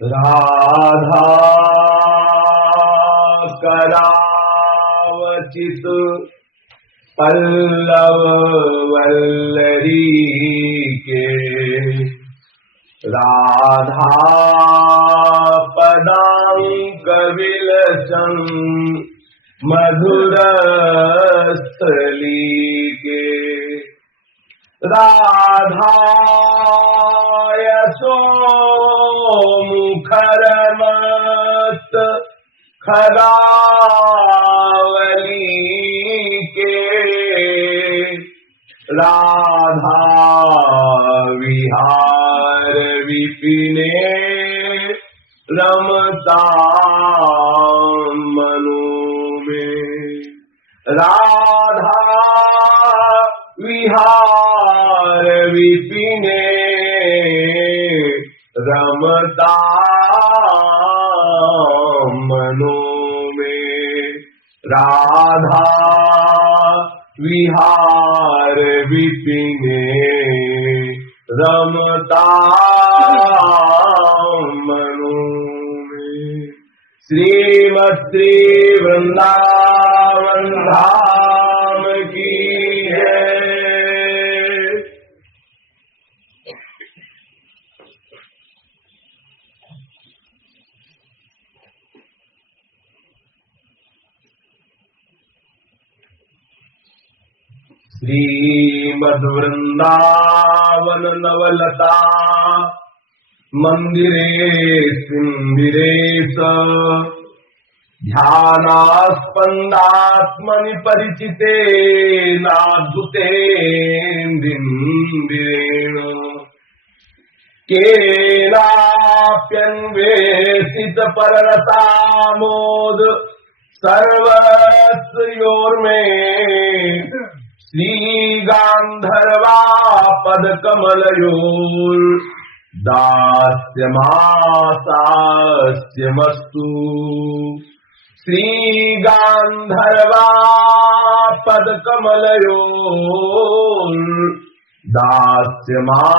राधा करावचित पल्लव वल्लरी के, राधा पदांक विलसन मधुर स्थली के, राधा यशो मुखर मत खगावली के, राधा विहार विपिने रमता मनो में, राधा विहार विपिने रमता मनो में, राधा विहार विपिने रमता मनो में। श्रीमद् वृंदावन धाम की है। श्रीमद् वृंदावन नवलता मंदिरे सिंदिरेश ध्यानास्पंदात्मनि परिचिते नाद्भुतेन्द्रियेण केनाप्यन्वेषित पररसामोद सर्वस्योर्मे श्रीगांधर्वा पदकमलयोर दास्यमासास्यमस्तु। श्रीगांधर्वा पदकमलयोर दास्यमासास्यमस्तु।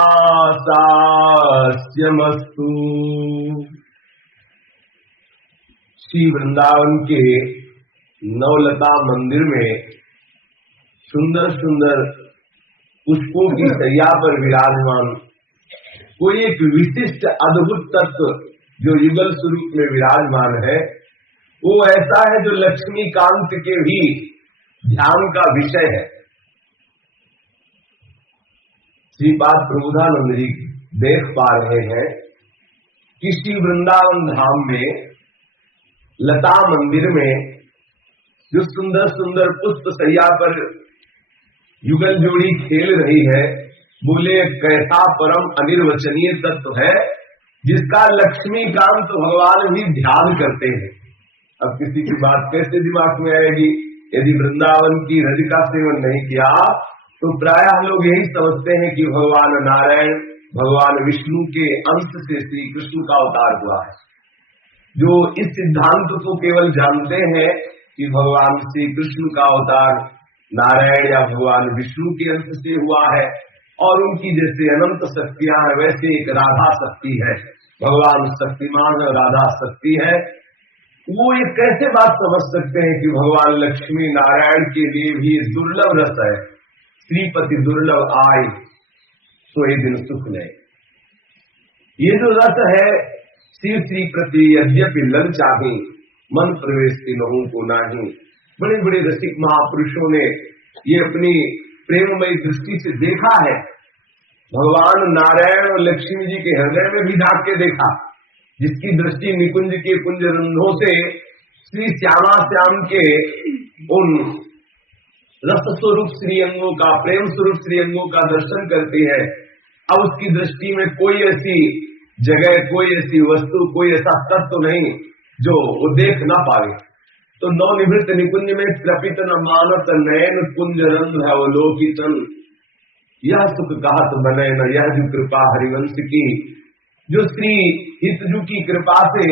श्री वृंदावन के नवलता मंदिर में सुंदर सुंदर पुष्पों की सैया पर विराजमान कोई एक विशिष्ट अद्भुत तत्व जो युगल स्वरूप में विराजमान है, वो ऐसा है जो लक्ष्मीकांत के भी ध्यान का विषय है। श्रीपाद प्रबोधानंद जी देख पा रहे हैं कि श्री वृंदावन धाम में लता मंदिर में जो सुंदर सुंदर पुष्प सैया पर युगल जोड़ी खेल रही है, बोले कैसा परम अनिर्वचनीय तत्व है जिसका लक्ष्मीकांत भगवान भी ध्यान करते हैं। अब किसी की बात कैसे दिमाग में आएगी? यदि वृंदावन की रज का सेवन नहीं किया तो प्रायः लोग यही समझते हैं कि भगवान नारायण भगवान विष्णु के अंश से श्री कृष्ण का अवतार हुआ है। जो इस सिद्धांत को केवल जानते हैं कि भगवान श्री कृष्ण का अवतार नारायण या भगवान विष्णु के अंश से हुआ है और उनकी जैसे अनंत शक्तियां हैं वैसे एक राधा शक्ति है, भगवान शक्तिमान है, राधा शक्ति है, वो ये कैसे बात समझ सकते हैं कि भगवान लक्ष्मी नारायण के लिए भी दुर्लभ रस है। श्रीपति दुर्लभ आए तो ये दिन सुख ले। ये जो रस है श्री प्रति यद्यपि लग चाहे मन प्रवेश तिनहु को नाही। बड़े बड़े रसिक महापुरुषों ने ये अपनी प्रेममयी दृष्टि से देखा है। भगवान नारायण और लक्ष्मी जी के हृदय में भी झांक के देखा। जिसकी दृष्टि निकुंज के कुंज रंध्रों से श्री श्यामा श्याम के उन रस स्वरूप श्रीअंगों का, प्रेम स्वरूप श्रीअंगों का दर्शन करती है, अब उसकी दृष्टि में कोई ऐसी जगह, कोई ऐसी वस्तु, कोई ऐसा तत्व नहीं जो वो देख ना पाए। तो नवनिवृत्त निकुंज में त्रपित न मानत नयन कुंज रंध्र है अवलोकितन, यह सुख कहत बने न यह जो कृपा हरिवंश की। जो श्री हितजू की कृपा से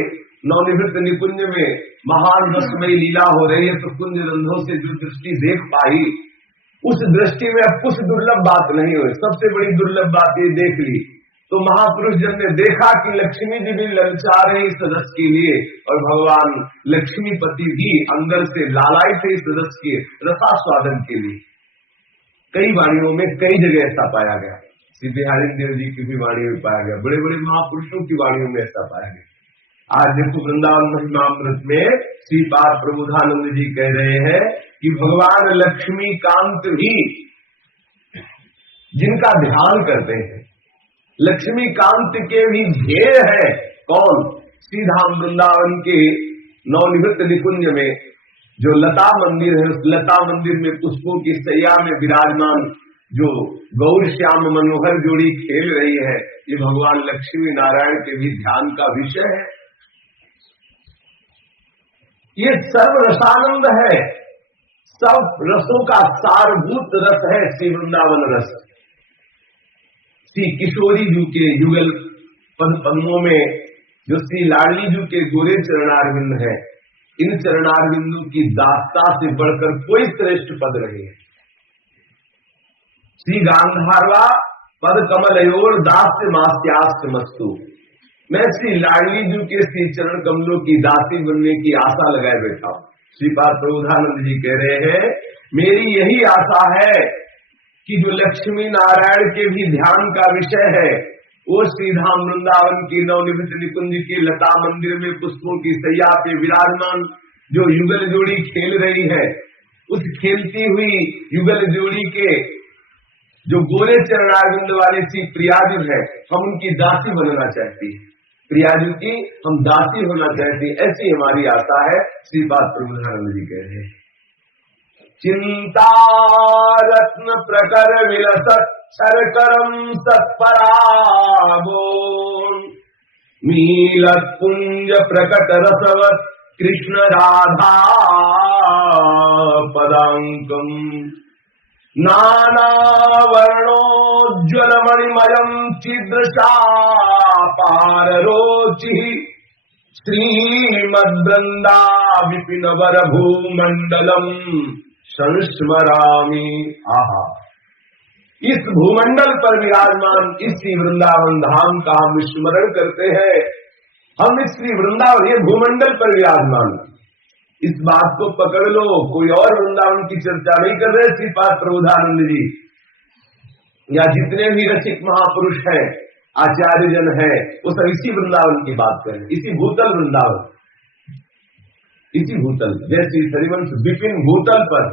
नवनिवृत्त निकुंज में महान रसमयी लीला हो रही है, तो कुंज रंध्रों से जो दृष्टि देख पाई, उस दृष्टि में अब कुछ दुर्लभ बात नहीं हुई। सबसे बड़ी दुर्लभ बात ये देख ली तो महापुरुष जन ने देखा कि लक्ष्मी जी भी ललचा रहे इस रस के लिए और भगवान लक्ष्मीपति भी अंदर से लालायित थे इस रस के रसास्वादन के लिए। कई वाणियों में कई जगह ऐसा पाया गया, श्री बिहारी देव जी की भी वाणी में पाया गया, बड़े बड़े महापुरुषों की वाणियों में ऐसा पाया गया। आज देखो वृंदावन महिमामृत में श्रीपाद प्रबोधानंद जी कह रहे हैं कि भगवान लक्ष्मी कांत भी जिनका ध्यान करते हैं, लक्ष्मी कांत के भी ध्येय है कौन? श्रीधाम वृंदावन के नवनिवृत्त निकुंज में जो लता मंदिर है, उस लता मंदिर में पुष्पों की सैया में विराजमान जो गौर श्याम मनोहर जोड़ी खेल रही है, ये भगवान लक्ष्मी नारायण के भी ध्यान का विषय है। ये सर्व रसानंद है, सब रसों का सारभूत रस है श्री वृंदावन रस। श्री किशोरी जी के युगल पद्मों में जो श्री लाडली जी के गोरे चरणारविंद है, इन चरणारविंदों की दास्ता से बढ़कर कोई श्रेष्ठ पद नहीं है। श्री गांधारवा पद कमलयोर दास्य मास्यास्य मस्तु। मैं श्री लाडली जी के श्री चरण कमलों की दासी बनने की आशा लगाए बैठा हूं। श्रीपाद प्रबोधानंद जी कह रहे हैं, मेरी यही आशा है कि जो लक्ष्मी नारायण के भी ध्यान का विषय है, वो श्रीधाम वृंदावन की नवनिवृत्त निकुंज की लता मंदिर में पुष्पों की सैया पे विराजमान जो युगल जोड़ी खेल रही है, उस खेलती हुई युगल जोड़ी के जो गोरे चरणारविंद वाले श्री प्रियाजू है, हम उनकी दासी बनना चाहती है। प्रियाजू की हम दासी होना चाहती है, ऐसी हमारी आशा है। श्रीपाद प्रबोधानंद जी कह रहे हैं, चिंता रत्न प्रकर विलसत शरकरम सत्परागो मीलत पुंज प्रकट रसवत कृष्ण राधा पदांकम नाना वर्णोज्ज्वल मणिमयम चिद्रशा पाररोचि श्रीमद्वृंदा विपिन वर भूमंडलम संस्मरामि। आहा, इस भूमंडल पर विराजमान इस श्री वृंदावन धाम का हम स्मरण करते हैं। हम इस श्री वृंदावन, ये भूमंडल पर विराजमान, इस बात को पकड़ लो। कोई और वृंदावन की चर्चा नहीं कर रहे श्रीपाद प्रबोधानंद जी, या जितने भी रसिक महापुरुष हैं, आचार्य जन है, वो सब इसी वृंदावन की बात करें, इसी भूतल वृंदावन, इसी भूतल। जैसे हरिवंश विपिन भूतल पर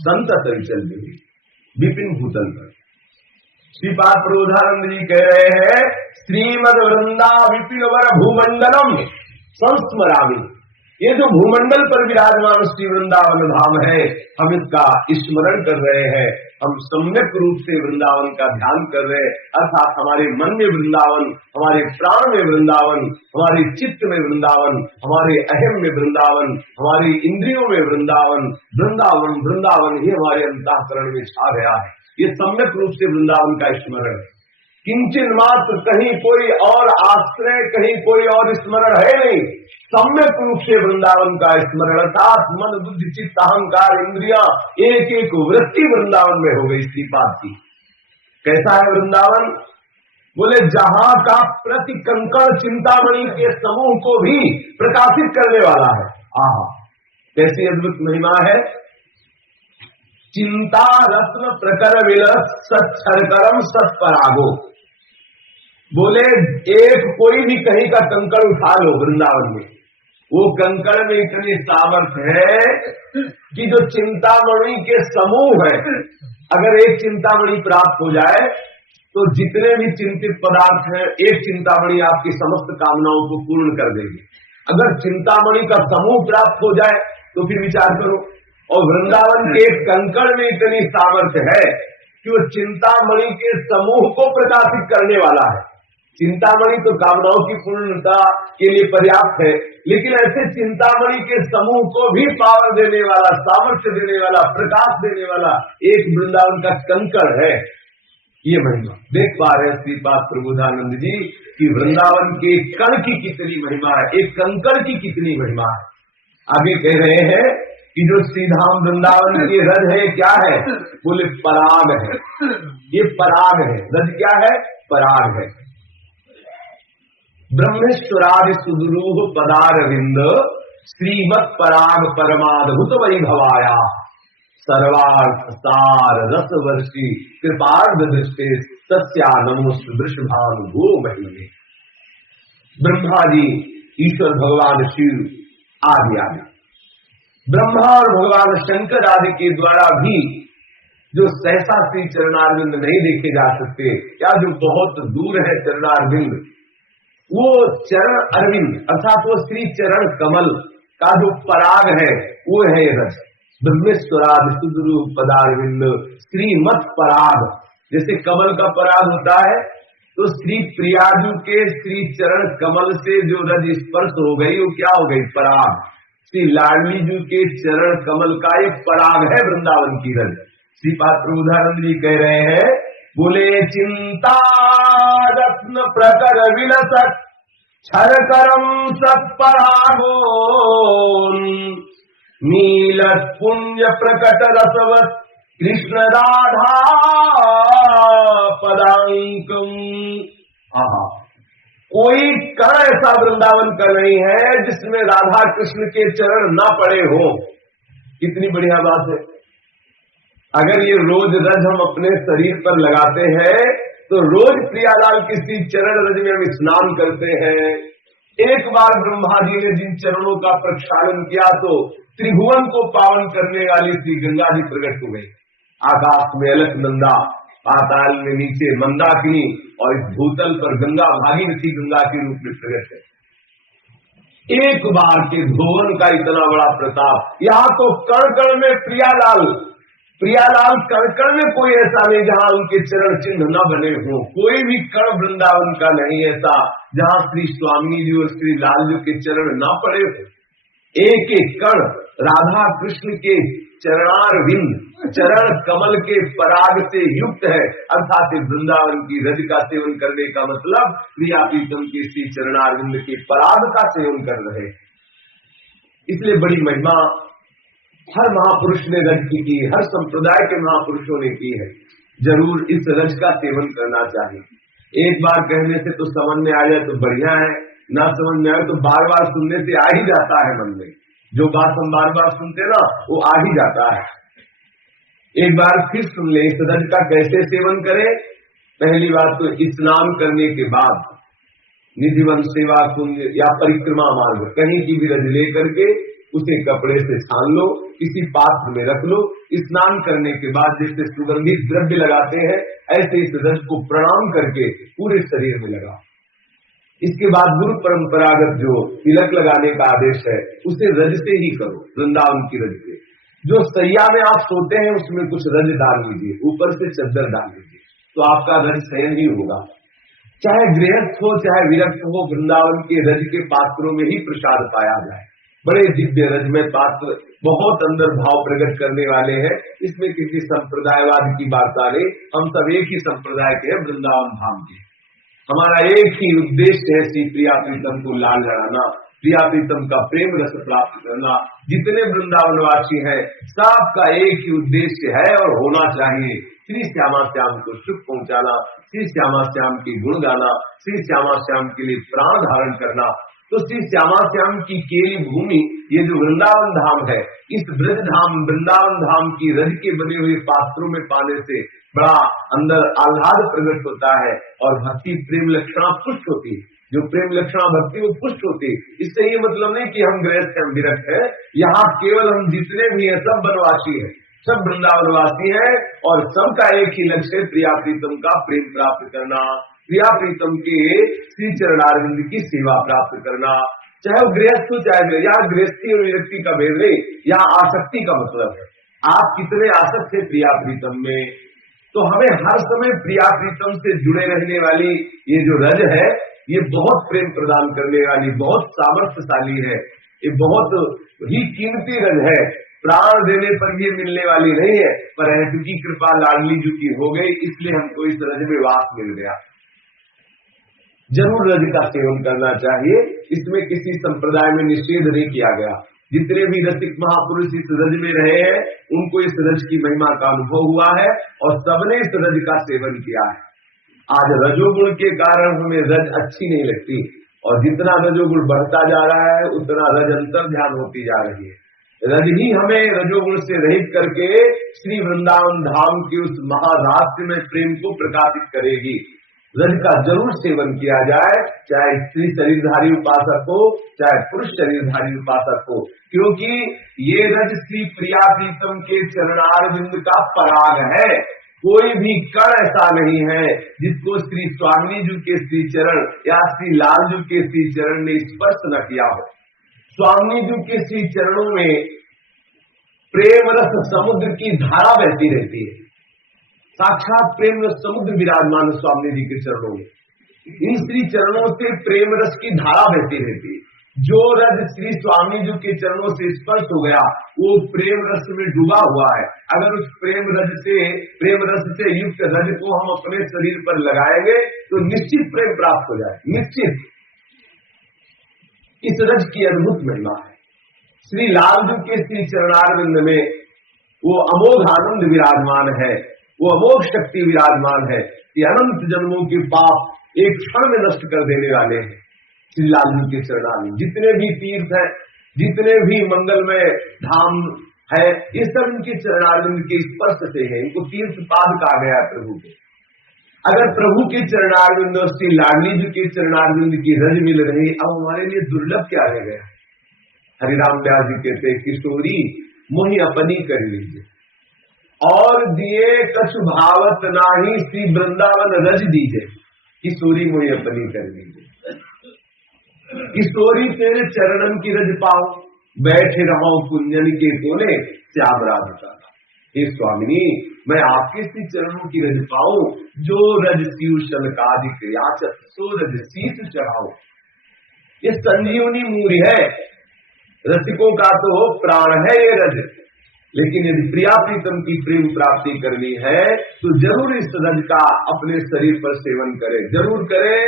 संत चल गई, विपिन भूतल पर। श्रीपाद प्रबोधानंद जी कह रहे हैं, श्रीमद वृंदा विपिन वर भूमंडलम संस्मरामि। ये जो भूमंडल पर विराजमान श्री वृंदावन धाम है, हम इसका स्मरण कर रहे हैं। हम सम्यक रूप से वृंदावन का ध्यान कर रहे हैं, अर्थात हमारे मन में वृंदावन, हमारे प्राण में वृंदावन, हमारे चित्त में वृंदावन, हमारे अहम में वृंदावन, हमारी इंद्रियों में वृंदावन, वृंदावन वृंदावन ही हमारे अंतःकरण में छा गया है। ये सम्यक रूप से वृंदावन का स्मरण है। किंचन मात्र कहीं कोई और आश्रय, कहीं कोई और स्मरण है नहीं। सम्यक रूप से वृंदावन का स्मरण, अर्थात मन बुद्धि चित्त अहंकार इंद्रिया एक एक वृत्ति वृंदावन में हो गई। श्रीपाद की कैसा है वृंदावन? बोले जहां का प्रति कंकड़ चिंतामणि के समूह को भी प्रकाशित करने वाला है। आहा, कैसी अद्भुत महिमा है। चिंता रत्न प्रकर विलस सत्सरकरम सत्परागो। बोले एक कोई भी कहीं का कंकड़ उठा लो वृंदावन में, वो कंकड़ में इतनी सामर्थ्य है कि जो चिंतामणि के समूह है, अगर एक चिंतामणि प्राप्त हो जाए तो जितने भी चिंतित पदार्थ हैं, एक चिंतामणि आपकी समस्त कामनाओं को पूर्ण कर देगी। अगर चिंतामणि का समूह प्राप्त हो जाए तो फिर विचार करो। और वृंदावन के एक कंकड़ में इतनी सामर्थ्य है कि वो चिंतामणि के समूह को प्रकाशित करने वाला है। चिंतामणि तो कामनाओं की पूर्णता के लिए पर्याप्त है, लेकिन ऐसे चिंतामणि के समूह को भी पावर देने वाला, सामर्थ्य देने वाला, प्रकाश देने वाला एक वृंदावन का कंकड़ है। ये महिमा देख पा रहे श्रीपाद प्रबोधानंद जी कि वृंदावन के कण की कितनी महिमा है, एक कंकड़ की कितनी महिमा है। आगे कह रहे हैं कि जो श्रीधाम वृंदावन की रज है, क्या है? बोले पराग है। ये पराग है। रज क्या है? पराग है। ब्रह्मेश्वरादि सुदुरूह पदारविंद श्रीमत् पराग परमाद्भुत वैभवाया सर्वार्थ सार रस वर्षी कृपार्ध दृष्टि सत्या नमोस्तु वृषभानुभो महीने। ब्रह्मा जी, ईश्वर भगवान शिव आदि आदि, ब्रह्मा और भगवान शंकर आदि के द्वारा भी जो सहसा श्री चरणारविंद नहीं देखे जा सकते, या जो बहुत दूर है चरणारविंद, वो चरण अरविंद अर्थात वो श्री चरण कमल का जो पराग है वो है रज। ब्रह्मेश्वराद सुदरूप पदारविंद श्रीमत पराग, जैसे कमल का पराग होता है, तो श्री प्रियाजू के श्री चरण कमल से जो रज स्पर्श हो गई वो क्या हो गई? पराग। श्री लाडली जी के चरण कमल का एक पराग है वृंदावन की रज। श्रीपाद प्रभुधानंद जी कह रहे हैं, बोले चिंता रत्न प्रकर विलसत छर करम सत्परागो नीलत पुण्य प्रकट रसवत कृष्ण राधा पदांकम। कोई कण ऐसा वृंदावन का नहीं है जिसमें राधा कृष्ण के चरण ना पड़े हो। कितनी बढ़िया बात है। अगर ये रोज रज हम अपने शरीर पर लगाते हैं तो रोज प्रियालाल की श्री चरण रज में हम स्नान करते हैं। एक बार ब्रह्मा जी ने जिन चरणों का प्रक्षालन किया तो त्रिभुवन को पावन करने वाली श्री गंगा जी प्रकट हो गई। आकाश में अलकनंदा, पाताल में नीचे मंदाकिनी और इस भूतल पर गंगा भागीरथी गंगा के रूप में प्रकट है। एक बार के धोवन का इतना बड़ा प्रताप। यहाँ तो कण कण में प्रियालाल कण में कोई ऐसा नहीं जहां उनके चरण चिन्ह न बने हों। कोई भी कण वृंदावन का नहीं ऐसा जहां श्री स्वामी जी और श्री लाल जी के चरण न पड़े हो। एक एक कण राधा कृष्ण के चरणारविंद, चरण कमल के पराग से युक्त है। अर्थात वृंदावन की रज का सेवन करने का मतलब प्रिया प्रीतम के श्री चरणारविंद के पराग का सेवन कर रहे। इसलिए बड़ी महिमा हर महापुरुष ने रज की, हर संप्रदाय के महापुरुषों ने की है। जरूर इस रज का सेवन करना चाहिए। एक बार कहने से तो समझ में आ जाए तो बढ़िया है, ना समझ में आए तो बार बार सुनने से आ ही जाता है मन में। जो बात हम बार बार सुनते ना वो आ ही जाता है। एक बार फिर सुन ले इस रज का कैसे सेवन करें। पहली बात तो स्नान करने के बाद निधिवन सेवा कुंज या परिक्रमा मार्ग कहीं की भी रज ले करके उसे कपड़े से छान लो, किसी पात्र में रख लो। स्नान करने के बाद जैसे सुगंधित द्रव्य लगाते हैं ऐसे इस रज को प्रणाम करके पूरे शरीर में लगा। इसके बाद गुरु परंपरागत जो तिलक लगाने का आदेश है उसे रज से ही करो, वृंदावन की रज से। जो सैया में आप सोते हैं उसमें कुछ रज डाल लीजिए, ऊपर से चद्दर डाल लीजिए, तो आपका रज शयन ही होगा। चाहे गृहस्थ हो चाहे विरक्त हो, वृंदावन के रज के पात्रों में ही प्रसाद पाया जाए। बड़े दिव्य रज में पात्र बहुत अंदर भाव प्रकट करने वाले हैं। इसमें किसी संप्रदायवाद की वार्ता नहीं। हम सब एक ही संप्रदाय के हैं, वृंदावन धाम के। हमारा एक ही उद्देश्य है श्री प्रिया प्रीतम को लाल लड़ाना, प्रिया प्रीतम का प्रेम रस प्राप्त करना। जितने वृंदावनवासी हैं सबका एक ही उद्देश्य है और होना चाहिए, श्री श्यामा श्याम को सुख पहुंचाना, श्री श्यामा श्याम की गुण गाना, श्री श्यामा श्याम के लिए प्राण धारण करना। तो श्री श्यामा श्याम की केली भूमि ये जो वृंदावन धाम है, इस ब्रज धाम वृंदावन धाम की रज के बने हुए पात्रों में पाने से बड़ा अंदर आह्लाद प्रकट होता है और भक्ति प्रेम लक्षणा पुष्ट होती है। जो प्रेम लक्षणा भक्ति वो पुष्ट होती है। इससे ये मतलब नहीं कि हम गृहस्थ हैं विरक्त है। यहाँ केवल हम जितने भी हैं सब वनवासी हैं, सब वृंदावनवासी हैं और सबका एक ही लक्ष्य है प्रिया प्रीतम का प्रेम प्राप्त करना, प्रिया प्रीतम के श्री चरणारविंद की सेवा प्राप्त करना। चाहे वो गृहस्थ हो चाहे यहाँ गृहस्थी और विरक्ति का भेद नहीं, यहाँ आसक्ति का मतलब है आप कितने आसक्त है प्रिया प्रीतम में। तो हमें हर समय प्रिया प्रीतम से जुड़े रहने वाली ये जो रज है ये बहुत प्रेम प्रदान करने वाली, बहुत सामर्थ्यशाली है, ये बहुत ही कीमती रज है। प्राण देने पर ये मिलने वाली नहीं है, पर ऐसी की कृपा लाडली जी की हो गई इसलिए हमको इस रज में वास मिल गया। जरूर रज का सेवन करना चाहिए, इसमें किसी संप्रदाय में निषेध नहीं किया गया। जितने भी रसिक महापुरुष इस रज में रहे हैं उनको इस रज की महिमा का अनुभव हुआ है और सबने इस रज का सेवन किया है। आज रजोगुण के कारण हमें रज अच्छी नहीं लगती और जितना रजोगुण बढ़ता जा रहा है उतना रज अंतर ध्यान होती जा रही है। रज ही हमें रजोगुण से रहित करके श्री वृंदावन धाम के उस महाराष्ट्र में प्रेम को प्रकाशित करेगी। रज का जरूर सेवन किया जाए, चाहे स्त्री शरीरधारी उपासक हो चाहे पुरुष शरीरधारी उपासक हो, क्योंकि ये रज श्री प्रिया प्रीतम के चरणारविंद का पराग है। कोई भी कण ऐसा नहीं है जिसको श्री स्वामी जी के श्री चरण या श्री लाल जी के श्री चरण ने स्पर्श न किया हो। स्वामी जी के श्री चरणों में प्रेम रस समुद्र की धारा बहती रहती है। साक्षात प्रेम रस समुद्र विराजमान स्वामी जी के चरणों में, इन श्री चरणों से प्रेम रस की धारा बहती रहती है। जो रज श्री स्वामी जी के चरणों से स्पर्श हो गया वो प्रेम रस में डूबा हुआ है। अगर उस प्रेम रस से युक्त रज को हम अपने शरीर पर लगाएंगे तो निश्चित प्रेम प्राप्त हो जाए, निश्चित। इस रज की अद्भुत महिमा है। श्री लाल जी के श्री चरणारविंद में वो अमोघ आनंद विराजमान है, वो अमोघ शक्ति विराजमान है कि अनंत जन्मों के पाप एक क्षण में नष्ट कर देने वाले हैं। श्री लाल जी के चरणारविंद, जितने भी तीर्थ हैं, जितने भी मंगलमय धाम है, ये सब इनके चरणारविंद के स्पर्श से है। इनको तीर्थ पाद कहा गया प्रभु के। अगर प्रभु के चरणारविंद और श्री लाडली जी के चरणारविंद की रज मिल रही, अब हमारे लिए दुर्लभ क्या रह गया। हरिराम व्यास जी कहते किशोरी मोहि अपनी कर लीजिए और दिए कछु भावत नाही, श्री वृंदावन रज दीजिए। किशोरी मोहि अपनी कर लीजिए, किशोरी तेरे चरणन की रज पाओ, बैठे रहो कुंजन के कोने श्याम राधिका। हे स्वामिनी, मैं आपके श्री चरणों की रज पाऊं, जो रज शिव शनकादिक याचत सो रज शीश चढ़ाओ। ये संजीवनी मूर्ति है, रसिकों का तो प्राण है ये रज। लेकिन यदि प्रिया प्रीतम की प्रेम प्राप्ति करनी है तो जरूर इस रज का अपने शरीर पर सेवन करे, जरूर करे,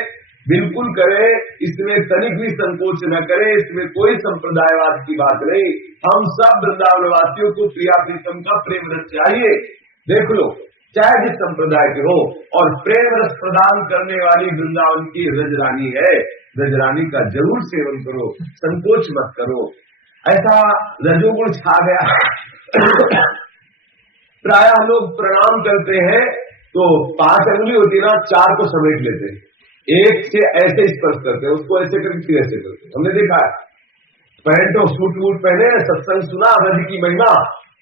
बिल्कुल करे। इसमें तनिक भी संकोच न करे, इसमें कोई संप्रदायवाद की बात नहीं। हम सब वृंदावनवासियों को प्रिया प्रीतम का प्रेम रस चाहिए। देख लो, चाहे जिस संप्रदाय के हो, और प्रेम रस प्रदान करने वाली वृंदावन की रजरानी है। रजरानी का जरूर सेवन करो, संकोच मत करो। ऐसा रजोगुण छा गया। प्राय लोग प्रणाम करते हैं तो 5 अंगुली होती ना, 4 को समेट लेते हैं, एक से ऐसे स्पर्श करते हैं, उसको ऐसे करके फिर ऐसे करते हैं। हमने देखा है, पैंट और सूट वूट पहने, सत्संग सुना रज की महिमा,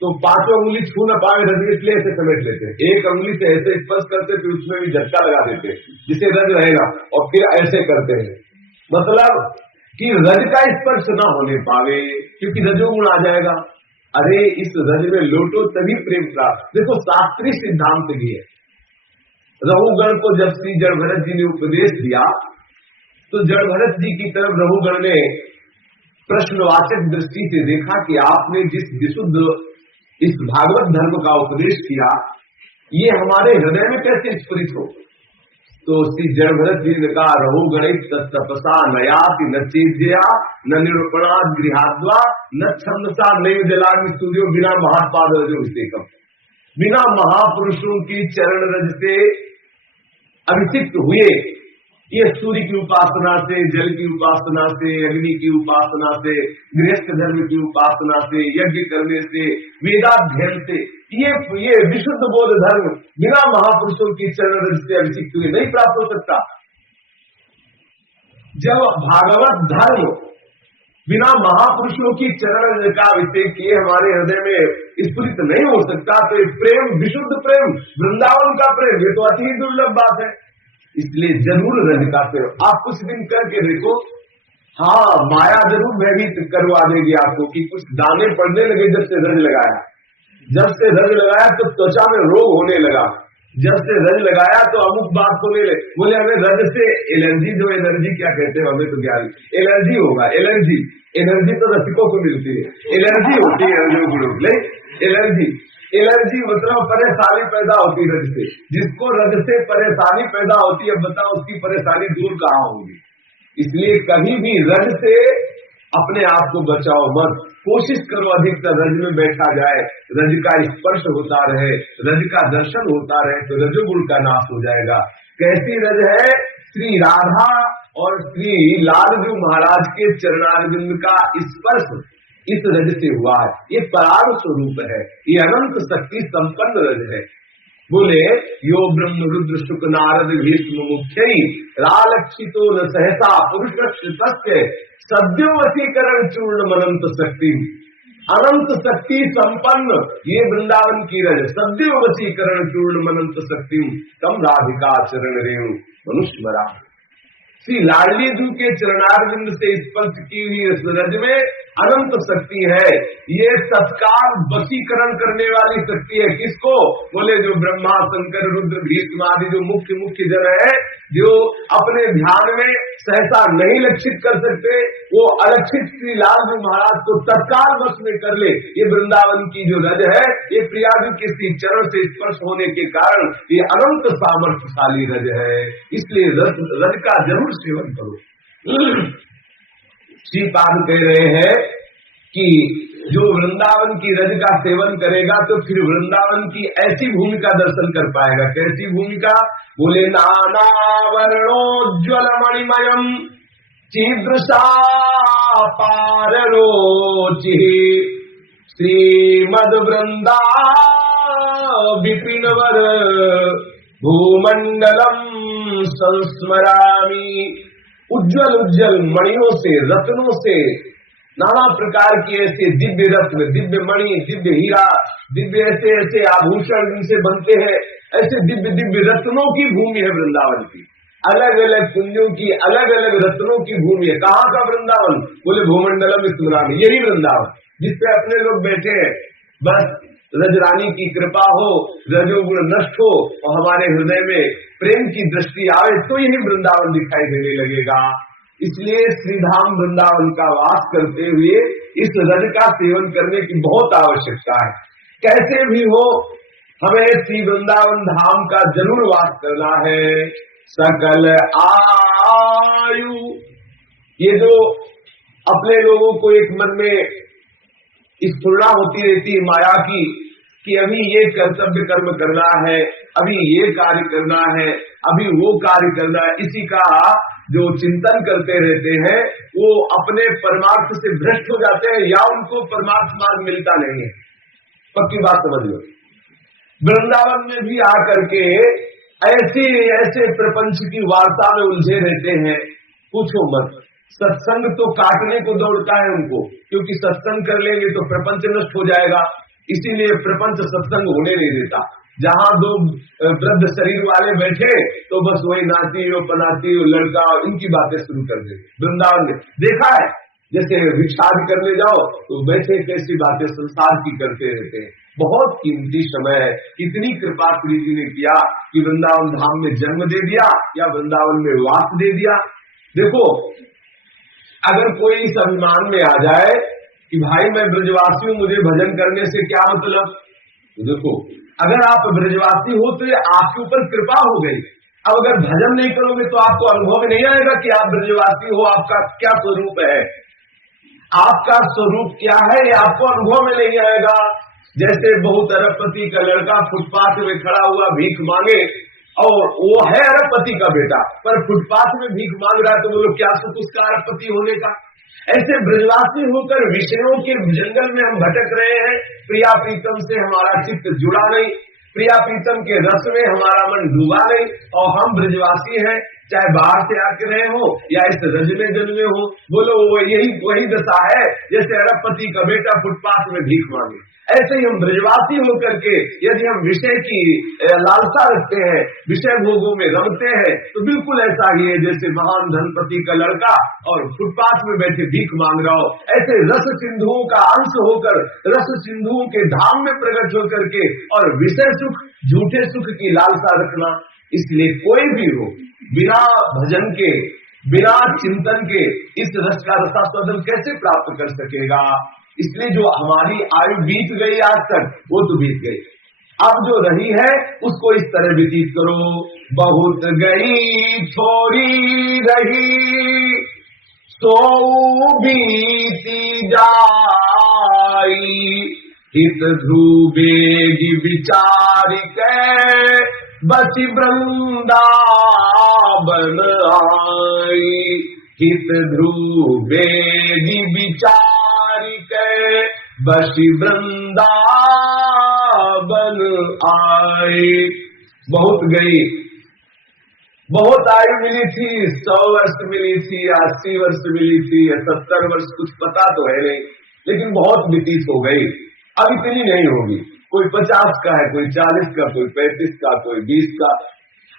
तो 5 अंगुली छू न पाए रज, इसलिए ऐसे समेट लेते हैं। एक अंगुली से ऐसे स्पर्श करते, फिर उसमें भी झटका लगा देते जिससे रज रहेगा, और फिर ऐसे करते हैं। मतलब कि रज का स्पर्श न होने पावे, क्योंकि रजोगुण आ जाएगा। अरे इस रज में लोटो तभी प्रेम प्राप्त। देखो शास्त्रीय सिद्धांत भी है। रघुगण को जब श्री जड़भरत जी ने उपदेश दिया तो जड़भरत जी की तरफ रघुगण ने प्रश्नवाचक दृष्टि से देखा कि आपने जिस विशुद्ध इस भागवत धर्म का उपदेश किया, ये हमारे हृदय में कैसे स्फुरित हो। तो श्री जड़भरत जी ने कहा, रघुगणित तपसा नयाति न चेज्या न निरूपणा गृहाद्वा न छंदसा नैव जलाग्नि सूर्यो बिना महापाद रजोभिषेकम। बिना महापुरुषों की चरण रज से अभिषिक्त हुए, ये सूर्य की उपासना से, जल की उपासना से, अग्नि की उपासना से, गृहस्थ धर्म की उपासना से, यज्ञ करने से, वेदाध्ययन से, ये विशुद्ध बोध धर्म बिना महापुरुषों की चरण रज से अभिषिक्त हुए नहीं प्राप्त हो सकता। जब भागवत धर्म बिना महापुरुषों की चरण रज का अभिषेक किए हमारे हृदय में स्फुरित नहीं हो सकता, तो ये प्रेम, विशुद्ध प्रेम, वृंदावन का प्रेम, ये तो अति दुर्लभ बात है। इसलिए जरूर रज का सेवन आप कुछ दिन करके देखो। हाँ, माया जरूर भयभीत करवा देगी आपको कि कुछ दाने पड़ने लगे जब से रज लगाया। जब से रज लगाया तो त्वचा में रोग होने लगा, जब से रज लगाया तो अमुक बात होने लगे। बोले हमें रज से एलर्जी, जो एलर्जी क्या कहते हैं हमें तो ज्ञान, एलर्जी होगा। एलर्जी तो रसिकों को मिलती है, एलर्जी होती है रजोगुण। एलर्जी मतलब परेशानी पैदा होती रज से। जिसको रज से परेशानी पैदा होती है, बताओ उसकी परेशानी दूर कहाँ होगी। इसलिए कभी भी रज से अपने आप को बचाओ मत, कोशिश करो अधिकतर रज में बैठा जाए, रज का स्पर्श होता रहे, रज का दर्शन होता रहे, तो रजोगुण का नाश हो जाएगा। कैसी रज है? श्री राधा और श्री लालजू महाराज के चरणारविंद का स्पर्श इस रज से हुआ है। ये पराग स्वरूप है, ये अनंत शक्ति संपन्न रज है। बोले यो ब्रह्म रुद्र शुक नारद भीष्म मुख्य रालक्षितो न सहसा पुरुष सद्यो वशीकरण चूर्ण अनंत शक्ति। अनंत शक्ति संपन्न ये वृंदावन की रज, सद्यो वशीकरण चूर्ण अनंत शक्ति तम राधिका चरण रेणु मनुष्य मरा। श्री लाडली जी के चरणारविंद से स्पर्श की हुई इस रज में अनंत शक्ति है। ये तत्काल वशीकरण करने वाली शक्ति है। किसको? बोले जो ब्रह्मा शंकर रुद्र भीष्म आदि जो मुख्य मुख्य जन है, जो अपने ध्यान में सहसा नहीं लक्षित कर सकते, वो अलक्षित श्री लालजू महाराज को तत्काल वश में कर ले। ये वृंदावन की जो रज है, ये प्रियाजू के श्री चरण से स्पर्श होने के कारण ये अनंत सामर्थ्यशाली रज है। इसलिए रज का जरूर सेवन करो। श्रीपाद कह रहे हैं कि जो वृंदावन की रज का सेवन करेगा तो फिर वृंदावन की ऐसी भूमि का दर्शन कर पाएगा। कैसी भूमिका? बोले नाना वर्णोज्ज्वल मणिमयम कीदृशा पाररोचि श्रीमद वृंदा विपिनवर भूमंडलम संस्मरामि। उज्जवल उज्जवल मणियों से, रत्नों से, नाना प्रकार के ऐसे दिव्य रत्न, दिव्य मणि, दिव्य हीरा, दिव्य ऐसे ऐसे आभूषण जिनसे बनते हैं, ऐसे दिव्य दिव्य रत्नों की भूमि है वृंदावन की। अलग अलग कुंजों की, अलग अलग रत्नों की भूमि है। कहाँ का वृंदावन? बोले भूमंडलम स्मरामि, यही वृंदावन जिसपे अपने लोग बैठे हैं। बस रजरानी की कृपा हो, रजोगुण नष्ट हो और हमारे हृदय में प्रेम की दृष्टि आवे तो यही वृंदावन दिखाई देने लगेगा। इसलिए श्रीधाम वृंदावन का वास करते हुए इस रज का सेवन करने की बहुत आवश्यकता है। कैसे भी हो हमें श्री वृंदावन धाम का जरूर वास करना है। सकल आयु, ये जो अपने लोगों को एक मन में स्फुरणा होती रहती है माया की कि अभी ये कर्तव्य कर्म करना है, अभी ये कार्य करना है, अभी वो कार्य करना है, इसी का जो चिंतन करते रहते हैं वो अपने परमार्थ से भ्रष्ट हो जाते हैं या उनको परमार्थ मार्ग मिलता नहीं है। पक्की बात समझ लो। वृंदावन में भी आकर के ऐसे ऐसे प्रपंच की वार्ता में उलझे रहते हैं, पूछो मत। सत्संग तो काटने को दौड़ता है उनको, क्योंकि सत्संग कर लेंगे तो प्रपंच नष्ट हो जाएगा, इसीलिए प्रपंच सत्संग होने नहीं देता। जहाँ दो वृद्ध शरीर वाले बैठे तो बस वही नाती हो पनाती हो लड़का इनकी बातें शुरू कर दे। वृंदावन में देखा है, जैसे भिक्षाद करने जाओ तो बैठे कैसी बातें संसार की करते रहते हैं। बहुत कीमती समय है। इतनी कृपा श्री जी ने किया कि वृंदावन धाम में जन्म दे दिया या वृंदावन में वास दे दिया। देखो, अगर कोई इस अभिमान में आ जाए कि भाई मैं ब्रजवासी हूँ, मुझे भजन करने से क्या मतलब, तो देखो अगर आप ब्रजवासी हो तो ये आपके ऊपर कृपा हो गई। अब अगर भजन नहीं करोगे तो आपको अनुभव में नहीं आएगा कि आप ब्रजवासी हो, आपका क्या स्वरूप है, आपका स्वरूप क्या है, ये आपको अनुभव में नहीं आएगा। जैसे बहुत अरबपति का लड़का फुटपाथ में खड़ा हुआ भीख मांगे और वो है अरबपति का बेटा, पर फुटपाथ में भीख मांग रहा है तो बोलो क्या सुख उसका अरबपति होने का। ऐसे ब्रजवासी होकर विषयों के जंगल में हम भटक रहे हैं। प्रिया प्रीतम से हमारा चित्त जुड़ा नहीं, प्रिया प्रीतम के रस में हमारा मन डूबा नहीं, और हम ब्रजवासी हैं, चाहे बाहर से आके रहे हो या इस रज में जन्मे हो। बोलो यही वही दशा है जैसे अरबपति का बेटा फुटपाथ में भीख मांगे। ऐसे ही हम ब्रजवासी होकर के यदि हम विषय की लालसा रखते हैं, विषय भोगों में रमते हैं, तो बिल्कुल ऐसा ही है जैसे महान धनपति का लड़का और फुटपाथ में बैठे भीख मांग रहा हो। ऐसे रस सिंधुओं का अंश होकर, रस सिंधुओं के धाम में प्रकट होकर के और विषय सुख, झूठे सुख की लालसा रखना। इसलिए कोई भी हो बिना भजन के, बिना चिंतन के इस रस का रसास्वादन कैसे प्राप्त कर सकेगा। इसलिए जो हमारी आयु बीत गई आज तक वो तो बीत गई, अब जो रही है उसको इस तरह व्यतीत करो। बहुत गई थोड़ी रही तो बीती जाई, हित ध्रुवेगी विचार के बसी वृंदावन बन आई, हित ध्रुव बेगी विचार के बसी वृंदावन आए। बहुत गई, बहुत आयु मिली थी, 100 वर्ष मिली थी, 80 वर्ष मिली थी, 70 वर्ष, कुछ पता तो है नहीं, लेकिन बहुत व्यतीत हो गई। अब इतनी नहीं होगी, कोई 50 का है, कोई 40 का, कोई 35 का, कोई 20 का।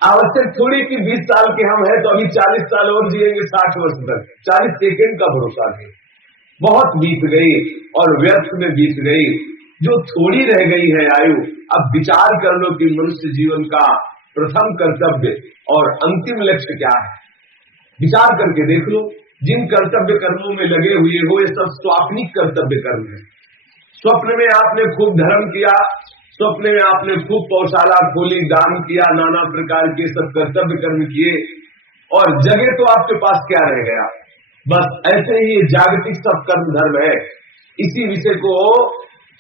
आवश्यक थोड़ी कि 20 साल के हम हैं तो अभी 40 साल और जिएंगे 60 वर्ष तक। 40 सेकेंड का भरोसा नहीं, बहुत बीत गई और व्यर्थ में बीत गई। जो थोड़ी रह गई है आयु, अब विचार कर लो कि मनुष्य जीवन का प्रथम कर्तव्य और अंतिम लक्ष्य क्या है। विचार करके देख लो, जिन कर्तव्य कर्मों में लगे हुए हो ये सब स्वाप्निक कर्तव्य कर्म है। स्वप्न में आपने खूब धर्म किया, स्वप्न में आपने खूब पौशाला खोली, दान किया, नाना प्रकार के सब कर्तव्य कर्म किए, और जगह तो आपके पास क्या रह गया। बस ऐसे ही जागतिक सब कर्म धर्म है। इसी विषय को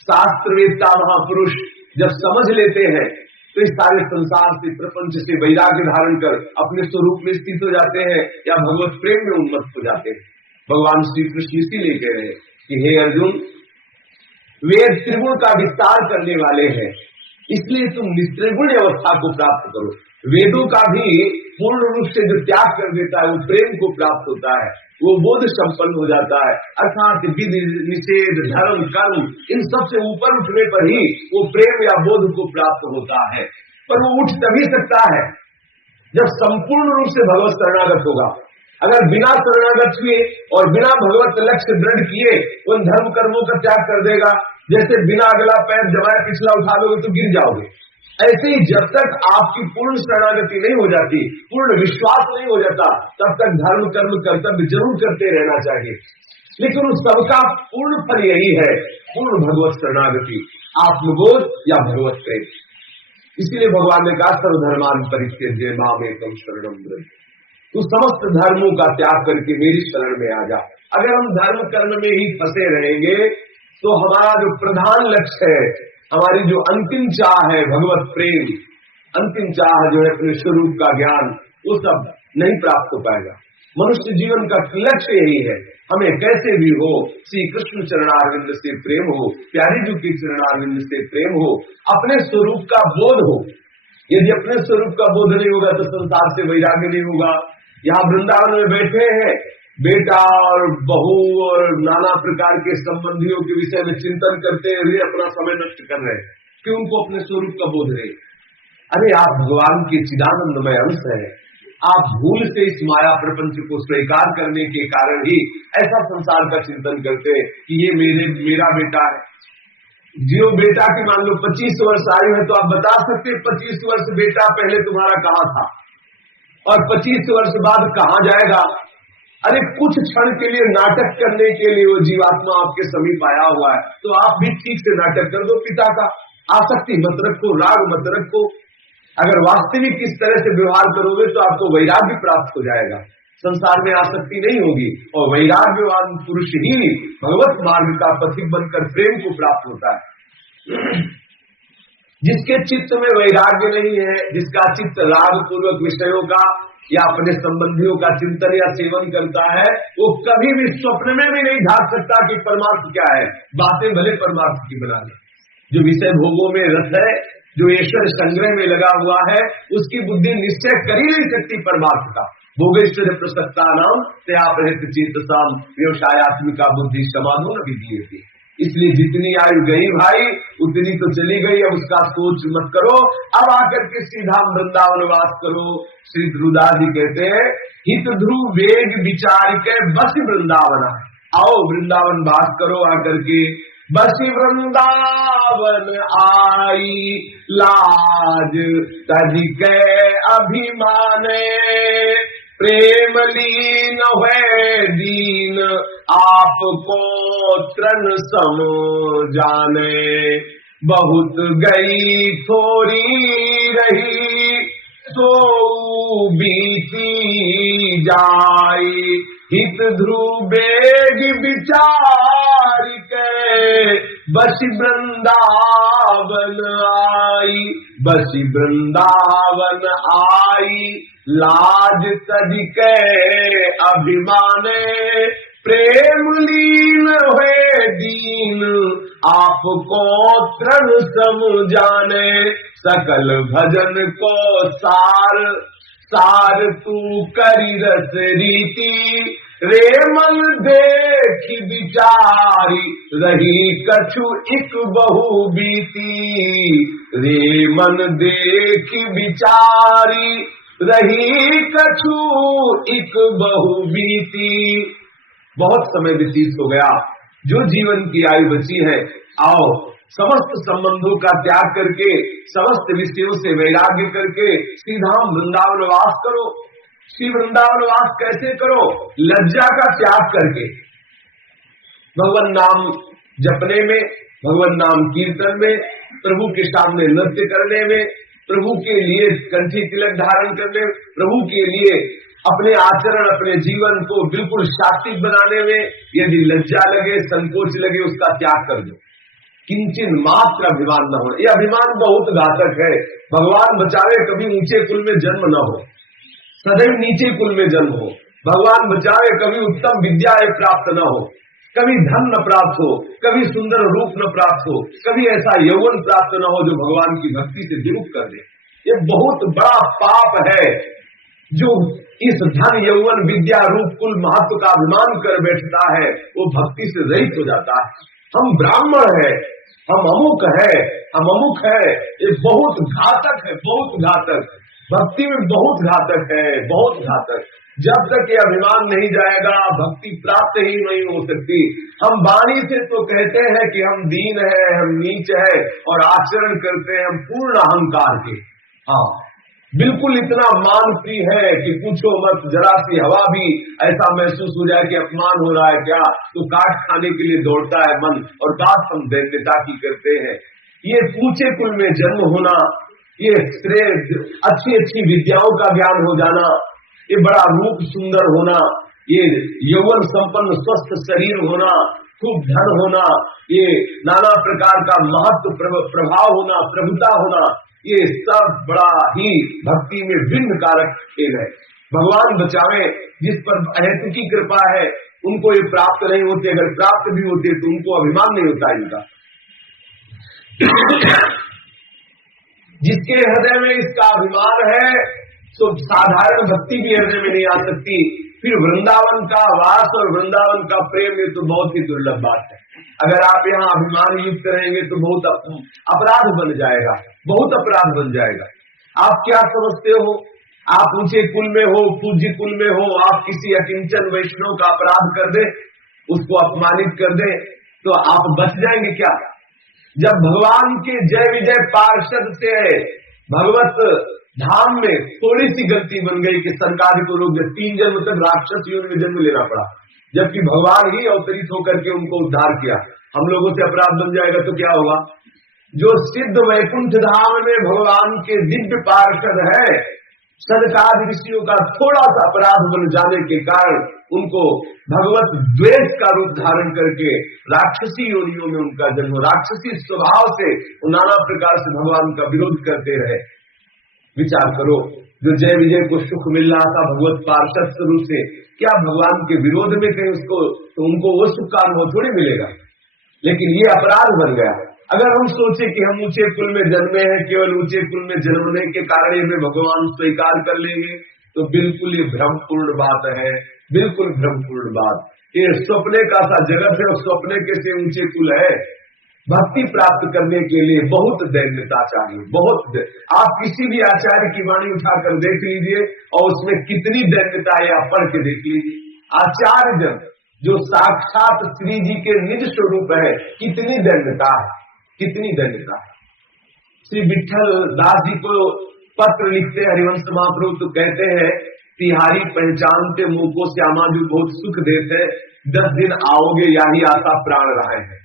शास्त्रवेत्ता महापुरुष जब समझ लेते हैं तो इस सारे संसार से, प्रपंच से वैराग्य धारण कर अपने स्वरूप में स्थित हो जाते हैं या भगवत प्रेम में उन्मत्त हो जाते हैं। भगवान श्री कृष्ण इसीलिए कह रहे हैं कि हे अर्जुन, वेद त्रिगुण का विस्तार करने वाले हैं, इसलिए तुम निस्त्रिगुण अवस्था को प्राप्त करो। वेदों का भी पूर्ण रूप से जो त्याग कर देता है वो प्रेम को प्राप्त होता है, वो बोध संपन्न हो जाता है। अर्थात विधि निषेध धर्म कर्म इन सब से ऊपर उठने पर ही वो प्रेम या बोध को प्राप्त होता है। पर वो उठ तभी सकता है जब संपूर्ण रूप से भगवत शरणागत होगा। अगर बिना शरणागत हुए और बिना भगवत लक्ष्य दृढ़ किए उन धर्म कर्मों का त्याग कर देगा, जैसे बिना अगला पैर जमाए पिछला उठा लोगे तो गिर जाओगे। ऐसे ही जब तक आपकी पूर्ण शरणागति नहीं हो जाती, पूर्ण विश्वास नहीं हो जाता, तब तक धर्म कर्म कर्तव्य जरूर करते रहना चाहिए। लेकिन उस सबका पूर्ण फल यही है, पूर्ण भगवत शरणागति, आत्मबोध या भगवत प्रेम। इसलिए भगवान ने कहा सर्वधर्मान परित्यज्य मामेकं शरणं व्रज, तू समस्त धर्मों का त्याग करके मेरी शरण में आ जा। अगर हम धर्म कर्म में ही फंसे रहेंगे तो हमारा जो प्रधान लक्ष्य है, हमारी जो अंतिम चाह है भगवत प्रेम, अंतिम चाह जो है अपने स्वरूप का ज्ञान, वो सब नहीं प्राप्त हो पाएगा। मनुष्य जीवन का लक्ष्य यही है, हमें कैसे भी हो श्री कृष्ण चरणारविंद से प्रेम हो, प्यारी जी की चरणारविंद से प्रेम हो, अपने स्वरूप का बोध हो। यदि अपने स्वरूप का बोध नहीं होगा तो संसार से वैराग्य नहीं होगा। यहाँ वृंदावन में बैठे हैं, बेटा और बहू और नाना प्रकार के संबंधियों के विषय में चिंतन करते हुए अपना समय नष्ट कर रहे हैं कि उनको अपने स्वरूप का बोध रहे। अरे आप भगवान के चिदानंदमय अंश है, आप भूल से इस माया प्रपंच को स्वीकार करने के कारण ही ऐसा संसार का चिंतन करते हैं कि ये मेरा बेटा है। जो बेटा की मान लो 25 वर्ष आयु है तो आप बता सकते 25 वर्ष बेटा पहले तुम्हारा कहाँ था और 25 वर्ष बाद कहाँ जाएगा। अरे कुछ क्षण के लिए नाटक करने के लिए वो जीवात्मा आपके समीप आया हुआ है, तो आप भी ठीक से नाटक कर दो पिता का। आसक्ति मत रखो, राग मत रखो। अगर वास्तविक इस तरह से व्यवहार करोगे तो आपको वैराग्य प्राप्त हो जाएगा, संसार में आसक्ति नहीं होगी और वैराग्यवान पुरुष ही भगवत मार्ग का पथिक बनकर प्रेम को प्राप्त होता है। जिसके चित्त में वैराग्य नहीं है, जिसका चित्त राग पूर्वक विषयों का या अपने संबंधियों का चिंतन या सेवन करता है, वो कभी भी स्वप्न में भी नहीं ढाक सकता कि परमार्थ क्या है। बातें भले परमार्थ की बना ले, जो विषय भोगों में रत है, जो ईश्वर संग्रह में लगा हुआ है, उसकी बुद्धि निश्चय कर ही नहीं सकती परमार्थ का। भोगेश्वर प्रसक्ता नाम ते आप रहते चेतसाम व्यवसायत्मिका बुद्धि समाधो न विधि थी। इसलिए जितनी आयु गई भाई उतनी तो चली गई, अब उसका सोच मत करो। अब आकर के सीधा वृंदावन वास करो। श्री ध्रुवदास जी कहते हैं हित ध्रुव वेग विचार के बस वृंदावन, आओ वृंदावन वास करो आकर के। बस वृंदावन आई लाज तजिके अभिमाने, प्रेम लीन है दीन आपको तृण सम जाने। बहुत गई थोड़ी रही सो बीती जाई, हित ध्रुव बेग विचार के बस वृंदावन आई। बस वृंदावन आई लाज तदिके अभिमाने, प्रेम लीन हुए दीन आपको तृण सम जाने। सकल भजन को सार सार तू करी रस रीति, रे मन देखी विचारी रही कछु इक बहु बीती। रे मन देखी विचारी रही कछु इक बहु बीती। बहुत समय व्यतीत हो गया, जो जीवन की आयु बची है, आओ समस्त संबंधों का त्याग करके, समस्त विषयों से वैराग्य करके सीधा वृंदावन वास करो। श्री वृंदावन वास कैसे करो? लज्जा का त्याग करके, भगवान नाम जपने में, भगवान नाम कीर्तन में, प्रभु के सामने नृत्य करने में, प्रभु के लिए कंठी तिलक धारण करने, प्रभु के लिए अपने आचरण, अपने जीवन को बिल्कुल सात्विक बनाने में यदि लज्जा लगे, संकोच लगे, उसका त्याग कर दो। किंचन मात्र अभिमान न हो। यह अभिमान बहुत घातक है। भगवान बचावे कभी ऊंचे कुल में जन्म न हो, सदैव नीचे कुल में जन्म हो। भगवान बचावे कभी उत्तम विद्या प्राप्त न हो, कभी धन न प्राप्त हो, कभी सुंदर रूप न प्राप्त हो, कभी ऐसा यौवन प्राप्त न हो जो भगवान की भक्ति से विरुद्ध कर दे। ये बहुत बड़ा पाप है जो इस धन यौवन विद्या रूप कुल महत्व का अभिमान कर बैठता है, वो भक्ति से रहित हो जाता है। हम ब्राह्मण है, हम अमुक है, हम अमुक है, ये बहुत घातक है, बहुत घातक। भक्ति में बहुत घातक है, बहुत घातक। जब तक ये अभिमान नहीं जाएगा, भक्ति प्राप्त ही नहीं हो सकती। हम वाणी से तो कहते हैं कि हम दीन है, हम नीच है, और आचरण करते हैं हम पूर्ण अहंकार के। हाँ, बिल्कुल इतना मान प्रिय है कि पूछो मत। जरा सी हवा भी ऐसा महसूस हो जाए कि अपमान हो रहा है क्या, तो काट खाने के लिए दौड़ता है मन, और बात हम दैन्यता की करते हैं। ये ऊंचे कुल में जन्म होना, ये श्रेय, अच्छी अच्छी विद्याओं का ज्ञान हो जाना, ये बड़ा रूप सुंदर होना, ये यौवन संपन्न स्वस्थ शरीर होना, खूब धन होना, ये नाना प्रकार का महत्व प्रभाव होना, प्रभुता होना, ये सब बड़ा ही भक्ति में विघ्न कारक खेल है। भगवान बचावे, जिस पर अहेतुकी कृपा है उनको ये प्राप्त नहीं होते। अगर प्राप्त भी होते तो उनको अभिमान नहीं होता इनका। जिसके हृदय में इसका अभिमान है, तो साधारण भक्ति भी हृदय में नहीं आ सकती। फिर वृंदावन का वास और वृंदावन का प्रेम, ये तो बहुत ही दुर्लभ बात है। अगर आप यहाँ अभिमान युक्त रहेंगे तो बहुत अपराध बन जाएगा, बहुत अपराध बन जाएगा। आप क्या समझते हो? आप ऊंचे कुल में हो, पूज्य कुल में हो, आप किसी अकिंचन वैष्णव का अपराध कर दे, उसको अपमानित कर दे, तो आप बच जाएंगे क्या? जब भगवान के जय विजय पार्षद से भगवत धाम में थोड़ी सी गलती बन गई कि सरकार को लोग 3 जन्म तक राक्षस योनि में जन्म लेना पड़ा, जबकि भगवान ही अवतरित होकर के उनको उद्धार किया। हम लोगों से अपराध बन जाएगा तो क्या होगा? जो सिद्ध वैकुंठ धाम में भगवान के दिव्य पार्षद है, सनकादि ऋषियों का थोड़ा सा अपराध बन जाने के कारण उनको भगवत द्वेष का रूप धारण करके राक्षसी योनियों में उनका जन्म, राक्षसी स्वभाव से नाना प्रकार से भगवान का विरोध करते रहे। विचार करो, जो जय विजय को सुख मिल रहा था भगवत पार्षद स्वरूप से, क्या भगवान के विरोध में कहीं उसको, तो उनको वो सुख का अनुभव थोड़ी मिलेगा। लेकिन ये अपराध बन गया। अगर हम सोचे कि हम ऊंचे कुल में जन्मे हैं, केवल ऊंचे कुल में जन्मने के कारण ये भगवान स्वीकार कर लेंगे, तो बिल्कुल ये भ्रमपूर्ण बात है, बिल्कुल भ्रमपूर्ण बात। ये स्वप्ने का सा जगत है और स्वप्ने के से ऊंचे कुल है। भक्ति प्राप्त करने के लिए बहुत दैन्यता चाहिए, बहुत। आप किसी भी आचार्य की वाणी उठाकर देख लीजिए और उसमें कितनी दैन्यता है, आप पढ़ के देख लीजिए। आचार्य जन जो साक्षात श्री जी के निज स्वरूप है, कितनी दैन्यता है, कितनी दैन्यता है। श्री विठल दास जी को पत्र लिखते हरिवंश महाप्रभु, तो कहते हैं तिहारी पहचानते मुंह को श्यामा जो बहुत सुख देते, 10 दिन आओगे यही आशा प्राण रहे हैं।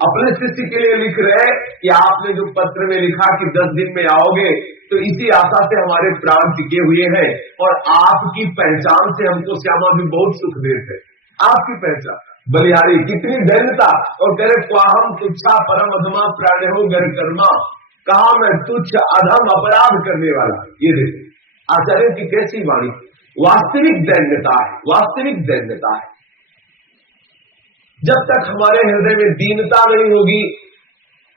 अपने शिष्य के लिए लिख रहे कि आपने जो पत्र में लिखा कि 10 दिन में आओगे, तो इसी आशा से हमारे प्राण टिके हुए हैं और आपकी पहचान से हमको श्यामा भी बहुत सुख देते। आपकी पहचान बलिहारी, कितनी दैन्यता। और कह रहे क्वाहम तुच्छा परम अधमा प्राण हो गर कर्मा, कहा मैं तुच्छ अधम अपराध करने वाला। ये देखो आचार्य की कैसी वाणी, वास्तविक दैन्यता है, वास्तविक दैन्यता है। जब तक हमारे हृदय में दीनता नहीं होगी,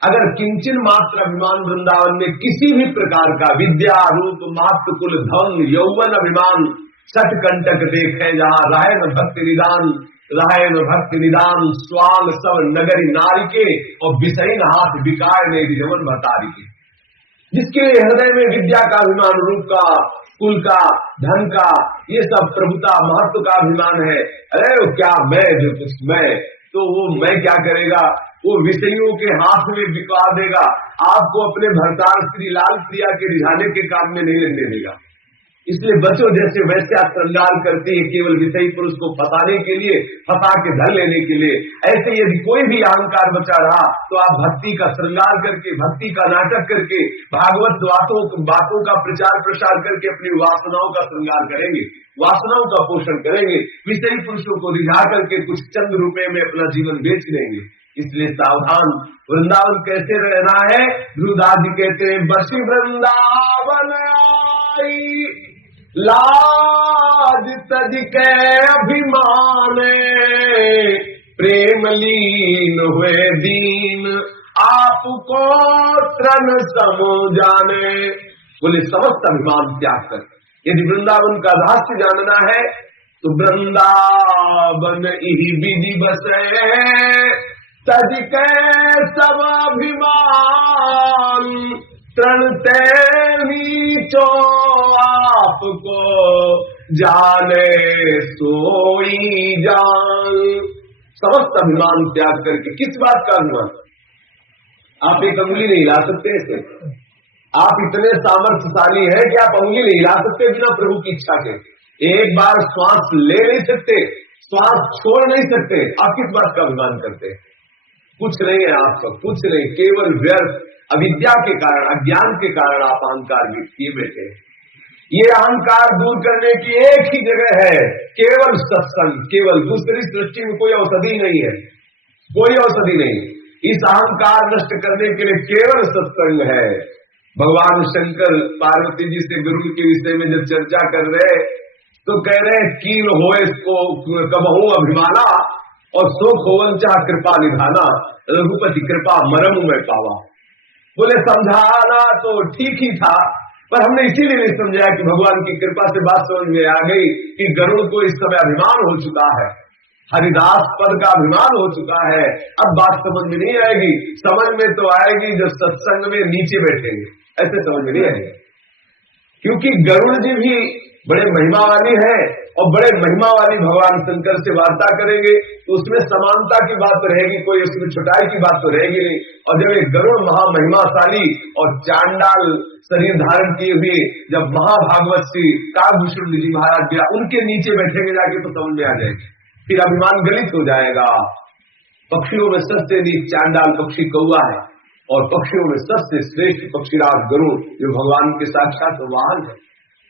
अगर किंचन मात्र अभिमान वृंदावन में किसी भी प्रकार का विद्या रूप मात्र कुल धन यौवन अभिमान सठ कंटक देखे, जहां राय न भक्ति निदान, राय न भक्ति निदान स्वाल सब नगरी नारी के, और विषयी हाथ बिकाय ने जमन भतारी के। जिसके हृदय में विद्या का अभिमान, रूप का, कुल का, धन का, ये सब प्रभुता महत्व का अभिमान है, अरे वो क्या मैं, जो कुछ मैं, तो वो मैं क्या करेगा, वो विषयों के हाथ में बिका देगा, आपको अपने भरतार श्री लाल प्रिया के रिझाने के काम में नहीं लगने देगा। इसलिए बच्चों, जैसे वैश्या श्रृंगार करती है केवल विषयी पुरुष को फंसाने के लिए, फंसा के धन लेने के लिए, ऐसे यदि कोई भी अहंकार बचा रहा तो आप भक्ति का श्रृंगार करके, भक्ति का नाटक करके, भागवत बातों का प्रचार प्रसार करके अपनी वासनाओं का श्रृंगार करेंगे, वासनाओं का पोषण करेंगे, विषयी पुरुषों को रिझा करके कुछ चंद रुपए में अपना जीवन बेच देंगे। इसलिए सावधान। वृंदावन कैसे रहना है? ध्रुवदास जी कहते हैं, बसी वृंदावन आई लाज तज के अभिमाने, प्रेम लीन हुए दीन आपको त्रन समो जाने। बोले समस्त अभिमान त्याग कर, यदि वृंदावन का रहस्य जानना है तो वृंदावन इही विधि बसे, तज के सब अभिमान, तृणते नीचो आपको जाने सोई जान। समस्त अभिमान त्याग करके, किस बात का अभिमान? आप एक अंगुली नहीं हिला सकते इसे, आप इतने सामर्थ्यशाली हैं कि आप अंगुली नहीं हिला सकते बिना प्रभु की इच्छा के, एक बार श्वास ले नहीं सकते, श्वास छोड़ नहीं सकते, आप किस बात का अभिमान करते हैं? कुछ नहीं है आपका, कुछ नहीं, केवल व्यर्थ अविद्या के कारण, अज्ञान के कारण आप अहंकार में किए बैठे। ये अहंकार दूर करने की एक ही जगह है, केवल सत्संग, केवल, दूसरी सृष्टि में कोई औषधि नहीं है, कोई औषधि नहीं। इस अहंकार नष्ट करने के लिए केवल सत्संग है। भगवान शंकर पार्वती जी से गुरु के विषय में जब चर्चा कर रहे तो कह रहे हैं, कील हो इसको कबहू अभिमाना, और शोक होवन चाह कृपा निधाना, रघुपति कृपा मरम में पावा। बोले समझाना तो ठीक ही था, पर हमने इसीलिए नहीं समझा कि भगवान की कृपा से बात समझ में आ गई कि गरुड़ को इस समय अभिमान हो चुका है, हरिदास पद का अभिमान हो चुका है। अब बात समझ में नहीं आएगी, समझ में तो आएगी जब सत्संग में नीचे बैठेंगे, ऐसे समझ में नहीं आएगी। क्योंकि गरुड़ जी भी बड़े महिमा वाली है, और बड़े महिमा वाली भगवान शंकर से वार्ता करेंगे तो उसमें समानता की बात तो रहेगी, कोई उसमें छुटाई की बात तो रहेगी नहीं। और जब एक गरुड़ महामहिमाशाली और चांडाल शरीर धारण किए हुए जब महाभागवत श्री काकभूषण जी महाराज गया, उनके नीचे बैठेंगे जाके तो समझ में आ जाएगी, फिर अभिमान गलित हो जाएगा। पक्षियों में सबसे नीच चांडाल पक्षी कौआ है, और पक्षियों में सबसे श्रेष्ठ पक्षीराज गरुड़, जो भगवान के साक्षात वाहन है।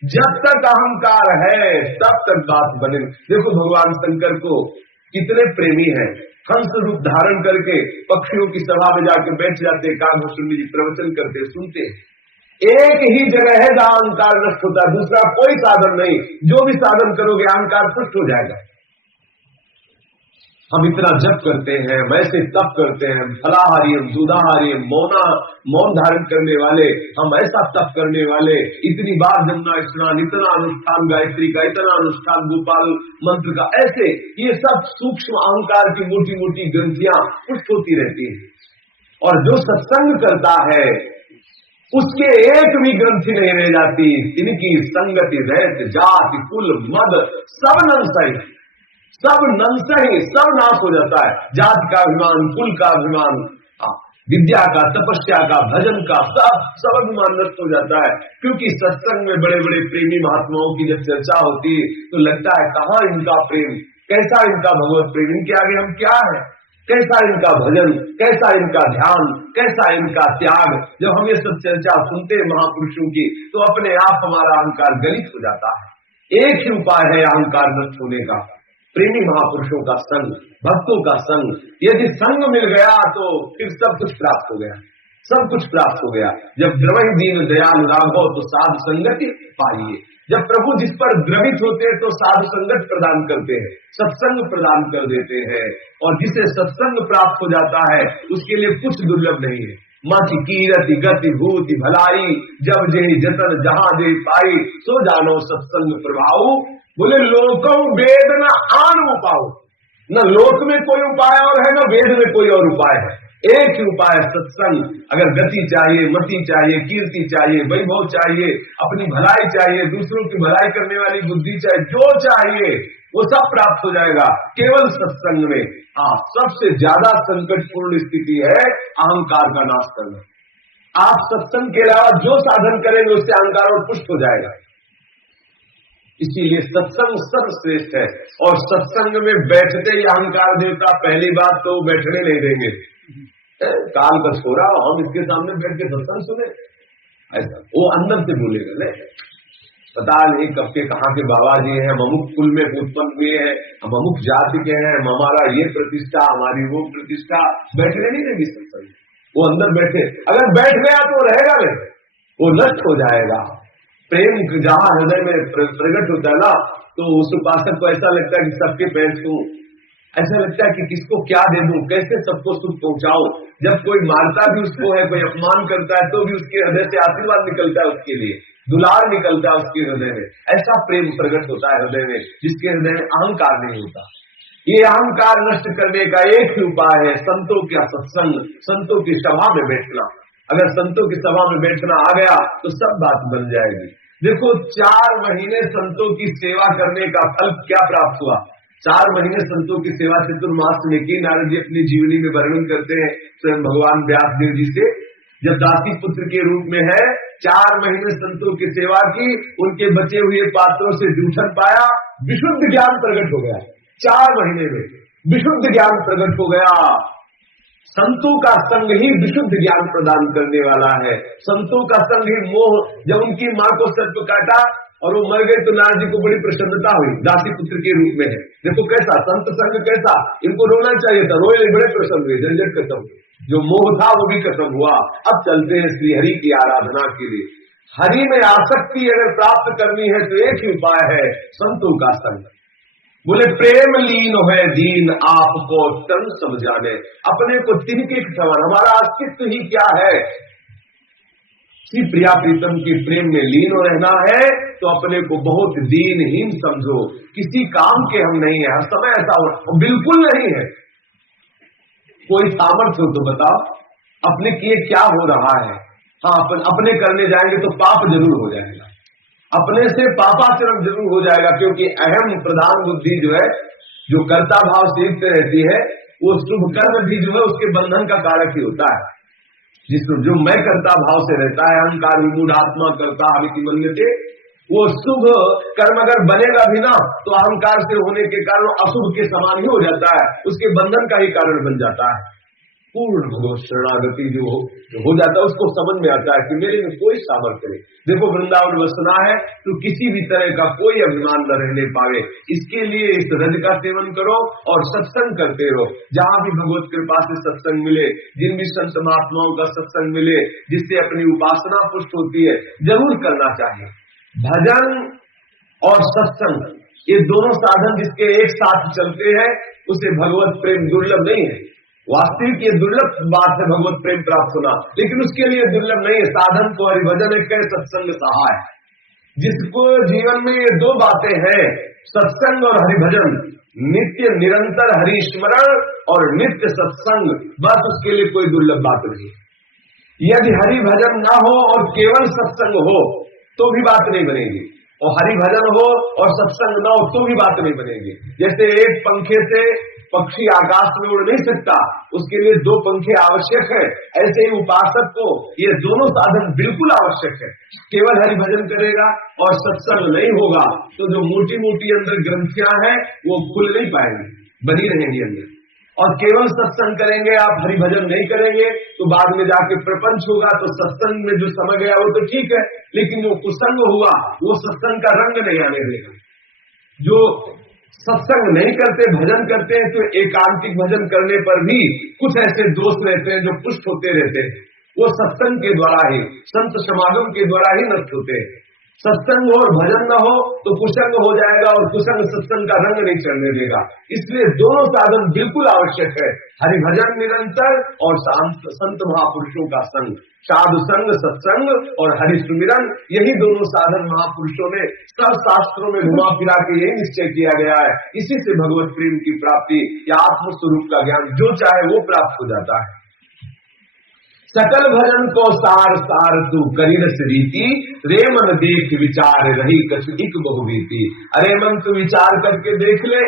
जब तक अहंकार है तब तक बात बने। देखो भगवान शंकर को कितने प्रेमी हैं, हंस रूप धारण करके पक्षियों की सभा में जाकर बैठ जाते, काकभूषण जी प्रवचन करते, सुनते। एक ही जगह है जहां अहंकार नष्ट होता है, दूसरा कोई साधन नहीं। जो भी साधन करोगे अहंकार पुष्ट हो जाएगा। हम इतना जप करते हैं, वैसे तप करते हैं, फलाहारियम दूधाहारियम मौन धारण करने वाले, हम ऐसा तप करने वाले, इतनी बार जमुना स्नान, इतना अनुष्ठान गायत्री का, इतना अनुष्ठान गोपाल मंत्र का, ऐसे ये सब सूक्ष्म अहंकार की मोटी मोटी ग्रंथियां पुष्ट होती रहती है। और जो सत्संग करता है उसके एक भी ग्रंथि नहीं रह जाती। इनकी संगति रहत जाति कुल मद सब नंसई, सब नंसही, सब नाश हो जाता है। जाति का अभिमान, कुल का अभिमान, विद्या का, तपस्या का, भजन का, सब अभिमान नष्ट हो जाता है। क्योंकि सत्संग में बड़े बड़े प्रेमी महात्माओं की जब चर्चा होती है तो लगता है कहाँ इनका प्रेम, कैसा इनका भगवत प्रेम, इनके आगे हम क्या है, कैसा इनका भजन, कैसा इनका ध्यान, कैसा इनका त्याग। जब हम ये सब चर्चा सुनते हैं महापुरुषों की तो अपने आप हमारा अहंकार गलित हो जाता है। एक ही उपाय है अहंकार नष्ट होने का, प्रेमी महापुरुषों का संग, भक्तों का संग। यदि संग मिल गया तो फिर सब कुछ प्राप्त हो गया। सब कुछ प्राप्त हो गया। जब द्रवहि दीन दयाल राघव तो साधु संगति पाइए। जब प्रभु जिस पर द्रवित होते हैं तो साधु संगत प्रदान करते हैं, सत्संग प्रदान कर देते हैं, और जिसे सत्संग प्राप्त हो जाता है उसके लिए कुछ दुर्लभ नहीं है। मति कीरति गति भूति भलाई, जब जे जतन जहां जे पाई, सो जानो सत्संग प्रभाव। बोले लोकौ वेद न आन उपाओ, न लोक में कोई उपाय और है, न वेद में कोई और उपाय है। एक ही उपाय सत्संग। अगर गति चाहिए, मति चाहिए, कीर्ति चाहिए, वैभव चाहिए, अपनी भलाई चाहिए, दूसरों की भलाई करने वाली बुद्धि चाहिए, जो चाहिए वो सब प्राप्त हो जाएगा केवल सत्संग में। हाँ, सबसे ज्यादा संकटपूर्ण स्थिति है अहंकार का नाश करना। आप सत्संग के अलावा जो साधन करेंगे उससे अहंकार और पुष्ट हो जाएगा। इसीलिए सत्संग सर्वश्रेष्ठ है। और सत्संग में बैठते ही अहंकार देवता पहली बात तो बैठने नहीं देंगे। काल का छोरा, हम इसके सामने बैठ के सत्संग सुने, ऐसा वो अंदर से बोलेगा। नहीं, पता नहीं कब के कहाँ के बाबा जी हैं, हम अमुक कुल में उत्पन्न हुए हैं, हम अमुक जाति के हैं, हमारा ये प्रतिष्ठा, हमारी वो प्रतिष्ठा, बैठने नहीं देगी सत्संग। वो अंदर बैठे, अगर बैठ गया तो रहेगा नहीं, वो नष्ट हो जाएगा। प्रेम जहां हृदय में प्रकट होता है ना, तो उस उपासक को ऐसा लगता है कि सबके पैर छूं, ऐसा लगता है कि किसको क्या दे दूं, कैसे सबको सुख पहुंचाऊं। जब कोई मारता भी उसको है, कोई अपमान करता है, तो भी उसके हृदय से आशीर्वाद निकलता है, उसके लिए दुलार निकलता है उसके हृदय में। ऐसा प्रेम प्रकट होता है हृदय में, जिसके हृदय में अहंकार नहीं होता। ये अहंकार नष्ट करने का एक ही उपाय है, संतों का सत्संग, संतों की सभा में बैठना। अगर संतों की सभा में बैठना आ गया तो सब बात बन जाएगी। देखो, 4 महीने संतों की सेवा करने का फल क्या प्राप्त हुआ। 4 महीने संतों की सेवा चतुर्मास में की। नारद जी अपनी जीवनी में वर्णन करते हैं स्वयं भगवान व्यास देव जी से, जब दासी पुत्र के रूप में है, 4 महीने संतों की सेवा की, उनके बचे हुए पात्रों से जूठन पाया, विशुद्ध ज्ञान प्रकट हो गया। 4 महीने में विशुद्ध ज्ञान प्रकट हो गया। संतों का संग ही विशुद्ध ज्ञान प्रदान करने वाला है। संतों का संग ही मोह। जब उनकी मां को सर्प काटा और वो मर गए तो नारद जी को बड़ी प्रसन्नता हुई, दासी पुत्र के रूप में है। देखो कैसा संत संग, कैसा इनको रोना चाहिए था, रोए नहीं, बड़े प्रसन्न हुए, झंझट खत्म, जो मोह था वो भी खत्म हुआ। अब चलते हैं श्री हरि की आराधना के लिए। हरि में आसक्ति अगर प्राप्त करनी है तो एक ही उपाय है, संतों का संग। बोले प्रेम लीन है दीन आपको तन समझाने, अपने को तिनके समान, हमारा अस्तित्व ही क्या है। श्री प्रिया प्रीतम के प्रेम में लीन रहना है तो अपने को बहुत दीनहीन समझो, किसी काम के हम नहीं है। हर समय ऐसा हो बिल्कुल नहीं है। कोई सामर्थ्य हो तो बताओ, अपने किए क्या हो रहा है। हाँ, अपने करने जाएंगे तो पाप जरूर हो जाएगा, अपने से पापाचरण जरूर हो जाएगा, क्योंकि अहम प्रधान बुद्धि जो है, जो कर्ता भाव से युक्त रहती है, वो शुभ कर्म भी जो है उसके बंधन का कारक ही होता है। जिसको जो मैं कर्ता भाव से रहता है, अहंकार विमूढ़ आत्मा कर्ता हमिति मन्यते, वो शुभ कर्म अगर बनेगा भी ना तो अहंकार से होने के कारण अशुभ के समान ही हो जाता है, उसके बंधन का ही कारण बन जाता है। पूर्ण भगवत शरणागति जो हो जाता है, उसको समझ में आता है कि मेरे में कोई सामर्थ्य नहीं। देखो, वृंदावन बसना है तो किसी भी तरह का कोई अभिमान न रहने पावे, इसके लिए इस रज का सेवन करो और सत्संग करते रहो। जहां भी भगवत कृपा से सत्संग मिले, जिन भी संत महात्माओं का सत्संग मिले, जिससे अपनी उपासना पुष्ट होती है, जरूर करना चाहिए। भजन और सत्संग, ये दोनों साधन जिसके एक साथ चलते हैं, उसे भगवत प्रेम दुर्लभ नहीं है। वास्तविक ये दुर्लभ बात है भगवत प्रेम प्राप्त होना, लेकिन उसके लिए दुर्लभ नहीं है। साधन तो हरिभजन एक है, सत्संग सहाय। जिसको जीवन में ये 2 बातें हैं, सत्संग और हरिभजन, नित्य निरंतर हरिस्मरण और नित्य सत्संग, बस उसके लिए कोई दुर्लभ बात नहीं। यदि हरिभजन ना हो और केवल सत्संग हो तो भी बात नहीं बनेगी, और हरिभजन हो और सत्संग ना हो तो भी बात नहीं बनेगी। जैसे एक पंखे से पक्षी आकाश में उड़ नहीं सकता, उसके लिए 2 पंखे आवश्यक है, ऐसे ही उपासक को ये दोनों साधन बिल्कुल आवश्यक है। केवल हरिभजन करेगा और सत्संग नहीं होगा तो जो मोटी मोटी अंदर ग्रंथियां हैं वो खुल नहीं पाएंगी, बनी रहेंगी अंदर। और केवल सत्संग करेंगे आप, हरिभजन नहीं करेंगे तो बाद में जाके प्रपंच होगा, तो सत्संग में जो समझ गया वो तो ठीक है, लेकिन जो कुसंग हुआ वो सत्संग का रंग नहीं आने देगा। जो सत्संग नहीं करते, भजन करते हैं, तो एकांतिक भजन करने पर भी कुछ ऐसे दोष रहते हैं जो पुष्ट होते रहते हैं। वो सत्संग के द्वारा ही, संत समागम के द्वारा ही नष्ट होते हैं। सत्संग और भजन न हो तो कुसंग हो जाएगा, और कुसंग सत्संग का रंग नहीं चढ़ने देगा। इसलिए दोनों साधन बिल्कुल आवश्यक है, हरिभजन निरंतर और संत महापुरुषों का संग, साधु संग, सत्संग और हरिस्मरण, यही दोनों साधन महापुरुषों ने सब शास्त्रों में घुमा फिरा के यही निश्चय किया गया है। इसी से भगवत प्रेम की प्राप्ति या आत्म स्वरूप का ज्ञान जो चाहे वो प्राप्त हो जाता है। सकल भजन को सार सार तू करी रस रीति, रे मन देख विचार रही कछु एक बहुरीति। अरे मन तू विचार करके देख ले,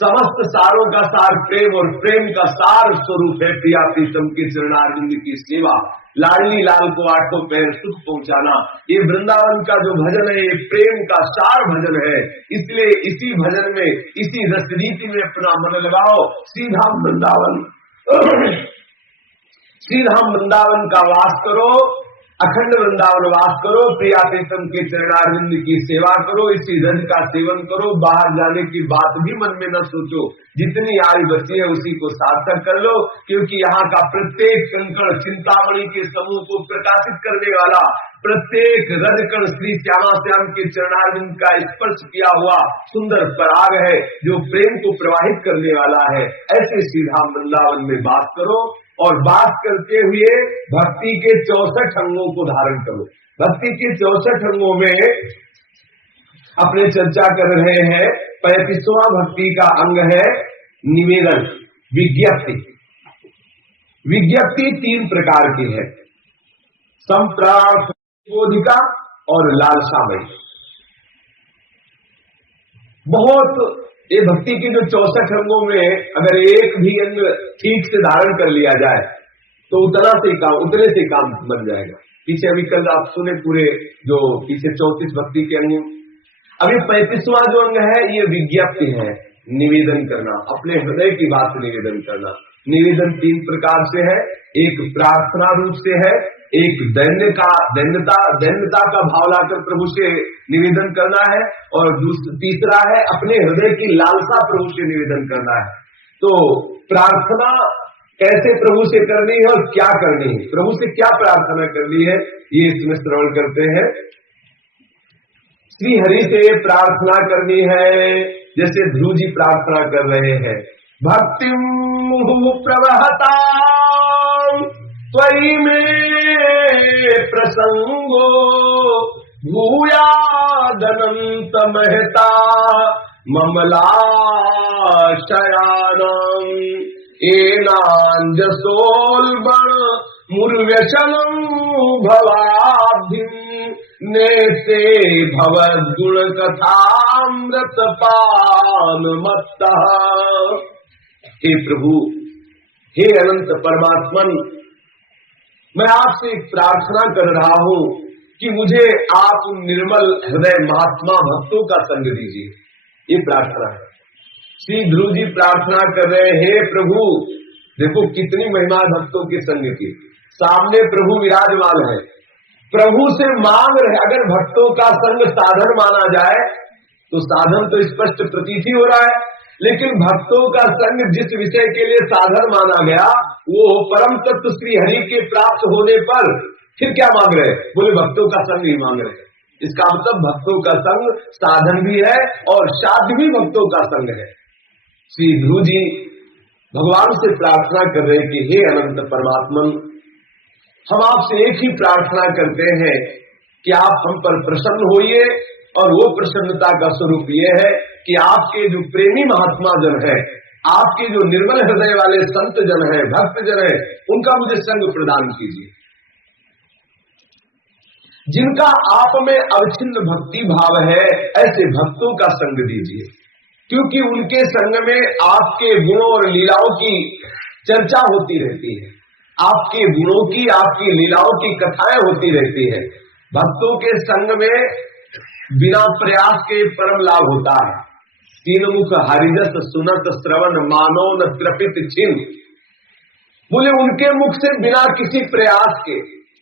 समस्त सारों का सार प्रेम, और प्रेम का सार स्वरूप है प्रिया प्रीतम के चरणारविंद की सेवा, लाडली लाल को आठों पैर सुख पहुंचाना। ये वृंदावन का जो भजन है, ये प्रेम का सार भजन है। इसलिए इसी भजन में, इसी रस रीति में अपना मन लगाओ, सीधा वृंदावन श्रीधाम वृंदावन का वास करो, अखंड वृंदावन वास करो, प्रिया प्रीतम के चरणारविंद की सेवा करो, इसी रज का सेवन करो। बाहर जाने की बात भी मन में न सोचो, जितनी आयु बची है उसी को सार्थक कर लो, क्योंकि यहाँ का प्रत्येक कंकड़ चिंतामणि के समूह को प्रकाशित करने वाला, प्रत्येक रजकण श्री श्यामा श्याम के चरणारविंद का स्पर्श किया हुआ सुंदर पराग है, जो प्रेम को प्रवाहित करने वाला है। ऐसे श्रीधाम वृंदावन में वास करो, और बात करते हुए भक्ति के 64 अंगों को धारण करो। भक्ति के 64 अंगों में अपने चर्चा कर रहे हैं। 35वां भक्ति का अंग है निवेदन, विज्ञप्ति। विज्ञप्ति 3 प्रकार की है, संप्रार्थ, बोधिका और लालसामयी। बहुत ये भक्ति के जो 64 अंगों में अगर एक भी अंग ठीक से धारण कर लिया जाए तो उतने से काम बन जाएगा। पीछे अभी कल आप सुने पूरे जो पीछे 34 भक्ति के अंग। अभी 35वां जो अंग है ये विज्ञप्ति है, निवेदन करना, अपने हृदय की बात निवेदन करना। निवेदन 3 प्रकार से है, एक प्रार्थना रूप से है, एक दैन्यता का भाव लाकर प्रभु से निवेदन करना है, और तीसरा है अपने हृदय की लालसा प्रभु से निवेदन करना है। तो प्रार्थना कैसे प्रभु से करनी है और क्या करनी है, प्रभु से क्या प्रार्थना करनी है, ये इसमें श्रवण करते हैं। श्री हरि से प्रार्थना करनी है, जैसे ध्रुव जी प्रार्थना कर रहे हैं, भक्तिम प्रवहता त्वयि में प्रसंगो भूयादनंत महता ममलाशयानम एनांजसोल्बण मुर्व्यशनम भवाब्धिम नेते भवद्गुण कथामृत पान मत्तः। हे प्रभु, हे अनंत परमात्मन, मैं आपसे एक प्रार्थना कर रहा हूं कि मुझे आप निर्मल हृदय महात्मा भक्तों का संग दीजिए। ये प्रार्थना है। श्री ध्रुव जी प्रार्थना कर रहे हैं, हे प्रभु, देखो कितनी महिमा भक्तों के संग की। सामने प्रभु विराजमान है, प्रभु से मांग रहे। अगर भक्तों का संग साधन माना जाए तो साधन तो स्पष्ट प्रतीत ही हो रहा है, लेकिन भक्तों का संग जिस विषय के लिए साधन माना गया वो परम तत्व श्री हरि के प्राप्त होने पर फिर क्या मांग रहे? बोले भक्तों का संग ही मांग रहे। इसका मतलब भक्तों का संग साधन भी है और साध्य भी भक्तों का संग है। श्री ध्रुव जी भगवान से प्रार्थना कर रहे कि हे अनंत परमात्मन, हम आपसे एक ही प्रार्थना करते हैं कि आप हम पर प्रसन्न होइए, और वो प्रसन्नता का स्वरूप ये है कि आपके जो प्रेमी महात्मा जन है, आपके जो निर्मल हृदय वाले संत जन है, भक्त जन है, उनका मुझे संग प्रदान कीजिए, जिनका आप में अवच्छिन्न भक्ति भाव है, ऐसे भक्तों का संग दीजिए, क्योंकि उनके संग में आपके गुणों और लीलाओं की चर्चा होती रहती है, आपके गुणों की, आपकी लीलाओं की कथाएं होती रहती है। भक्तों के संग में बिना प्रयास के परम लाभ होता है। 3 मुख हरिजस सुनत श्रवण मानो न त्रपित छिन्न। बोले उनके मुख से बिना किसी प्रयास के,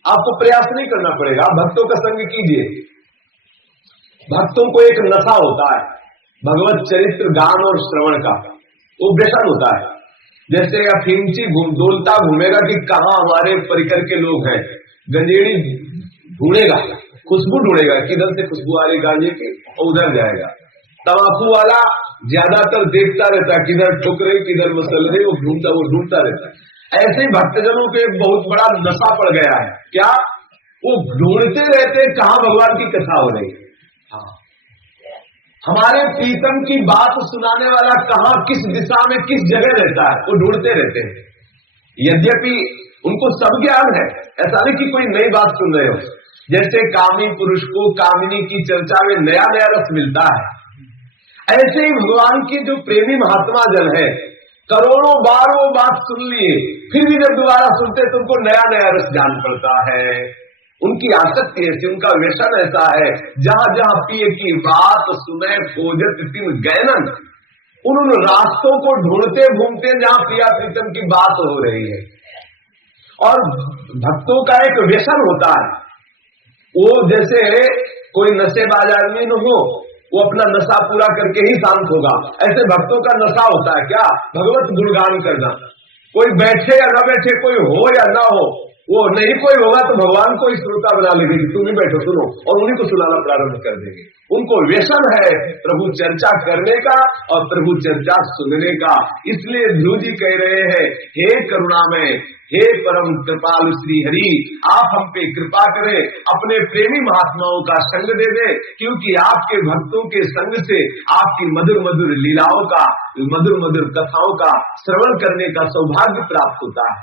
आपको प्रयास नहीं करना पड़ेगा, भक्तों का संग कीजिए। भक्तों को एक नशा होता है भगवत चरित्र गान और श्रवण का, वो व्यसन होता है। जैसे अफीमची डोलता घूमेगा कि कहाँ हमारे परिकर के लोग हैं, गंजेड़ी ढूंढेगा, खुशबू ढूंढेगा, किधर से खुशबू आ रही गांजे की, और उधर जाएगा। तंबाकू वाला ज्यादातर देखता रहता है किधर ठुकरे किधर मसल रहे, वो ढूंढता रहता है। ऐसे ही भक्तजनों के बहुत बड़ा नशा पड़ गया है, क्या वो ढूंढते रहते कहाँ भगवान की कथा हो रही। हाँ, हमारे प्रीतम की बात सुनाने वाला कहाँ किस दिशा में किस जगह रहता है, वो ढूंढते रहते हैं। यद्यपि उनको सब ज्ञान है, ऐसा नहीं कि कोई नई बात सुन रहे हो। जैसे कामी पुरुष को कामिनी की चर्चा में नया नया रस मिलता है, ऐसे ही भगवान के जो प्रेमी महात्मा जन है, करोड़ों बार वो बात सुन लिए, फिर भी जब दोबारा सुनते तो उनको नया नया रस जान पड़ता है। उनकी आसक्ति ऐसी, उनका व्यसन ऐसा है, जहां जहां पिए की बात सुने खोजत तिम गैनन, उन रास्तों को ढूंढते घूमते जहां प्रिया प्रीतम की बात हो रही है। और भक्तों का एक व्यसन होता है, वो जैसे कोई नशेबाज आदमी न हो, वो अपना नशा पूरा करके ही शांत होगा, ऐसे भक्तों का नशा होता है क्या, भगवत गुणगान करना। कोई बैठे या न बैठे, कोई हो या ना हो, वो नहीं कोई होगा तो भगवान को ही श्रोता बना लेंगे कि तुम ही बैठो सुनो, और उन्हीं को सुनाना प्रारंभ कर देंगे। उनको व्यसन है प्रभु चर्चा करने का और प्रभु चर्चा सुनने का। इसलिए ध्रुव जी कह रहे हैं, हे करुणामय, हे परम कृपालु श्री हरि, आप हम पे कृपा करें, अपने प्रेमी महात्माओं का संग दे दे, क्योंकि आपके भक्तों के संग से आपकी मधुर मधुर लीलाओं का, मधुर मधुर कथाओं का श्रवण करने का सौभाग्य प्राप्त होता है।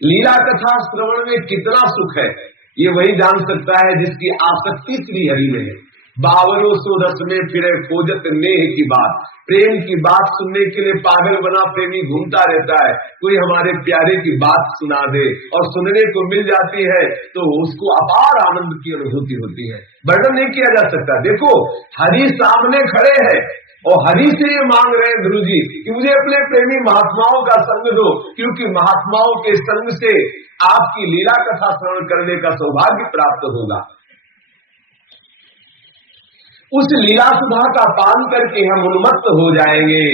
लीला कथा श्रवण में कितना सुख है, ये वही जान सकता है जिसकी आसक्ति श्री हरि में है। 5200 रस में फिरे खोजत नेह की बात, प्रेम की बात सुनने के लिए पागल बना प्रेमी घूमता रहता है। कोई हमारे प्यारे की बात सुना दे और सुनने को मिल जाती है तो उसको अपार आनंद की अनुभूति होती है, वर्णन नहीं किया जा सकता। देखो हरि सामने खड़े हैं और हरि से ये मांग रहे हैं ध्रुव जी कि मुझे अपने प्रेमी महात्माओं का संग दो, क्योंकि महात्माओं के संग से आपकी लीला कथा श्रवण करने का सौभाग्य प्राप्त होगा। उस लीला सुधा का पान करके हम उन्मत्त हो जाएंगे।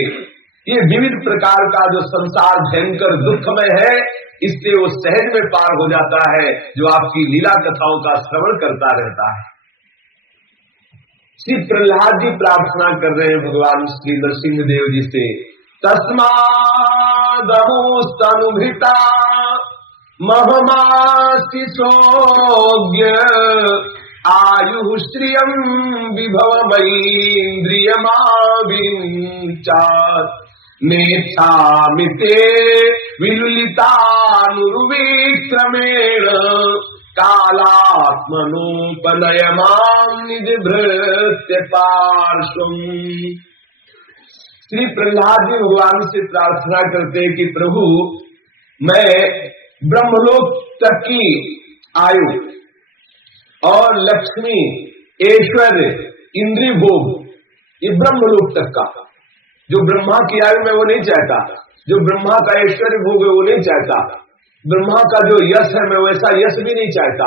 ये विविध प्रकार का जो संसार भयंकर दुखमय है, इससे वो सहज में पार हो जाता है जो आपकी लीला कथाओं का श्रवण करता रहता है। श्री प्रहलाद जी प्रार्थना कर रहे हैं भगवान श्री नरसिंह देव जी से, तस्मादमुस्तनुभृता महमासि सोग्य आयु श्रियं विभवमैन्द्रियमाविंचात् नेच्छामिते विलुलितानुर्विक्रमेण कालात्मनोपनयमां निज भृत्य पार्श्वम्। श्री प्रहलाद जी भगवान से प्रार्थना करते हैं कि प्रभु, मैं ब्रह्मलोक तक की आयु और लक्ष्मी, ऐश्वर्य, इंद्रिय भोग, ये ब्रह्मलोक तक का, जो ब्रह्मा की आयु में वो नहीं चाहता, जो ब्रह्मा का ऐश्वर्य भोग है वो नहीं चाहता, ब्रह्मा का जो यश है मैं वैसा यश भी नहीं चाहता।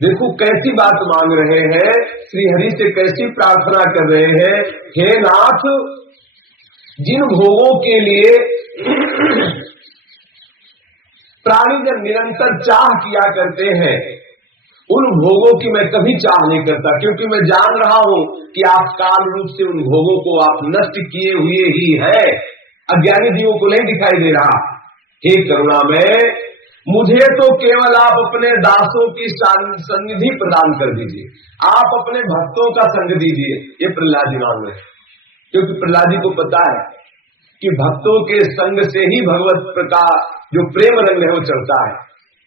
देखो कैसी बात मांग रहे हैं, श्री हरि से कैसी प्रार्थना कर रहे हैं। हे नाथ, जिन भोगों के लिए प्राणी जन निरंतर चाह किया करते हैं, उन भोगों की मैं कभी चाह नहीं करता, क्योंकि मैं जान रहा हूं कि आप काल रूप से उन भोगों को आप नष्ट किए हुए ही है, अज्ञानी जीवों को नहीं दिखाई दे रहा। हे करुणामय, मुझे तो केवल आप अपने दासों की सन्निधि प्रदान कर दीजिए, आप अपने भक्तों का संग दीजिए। ये प्रहलाद जी मांग रहे हैं, क्योंकि प्रहलाद जी को पता है कि भक्तों के संग से ही भगवत प्रकार जो प्रेम रंग है वो चढ़ता है।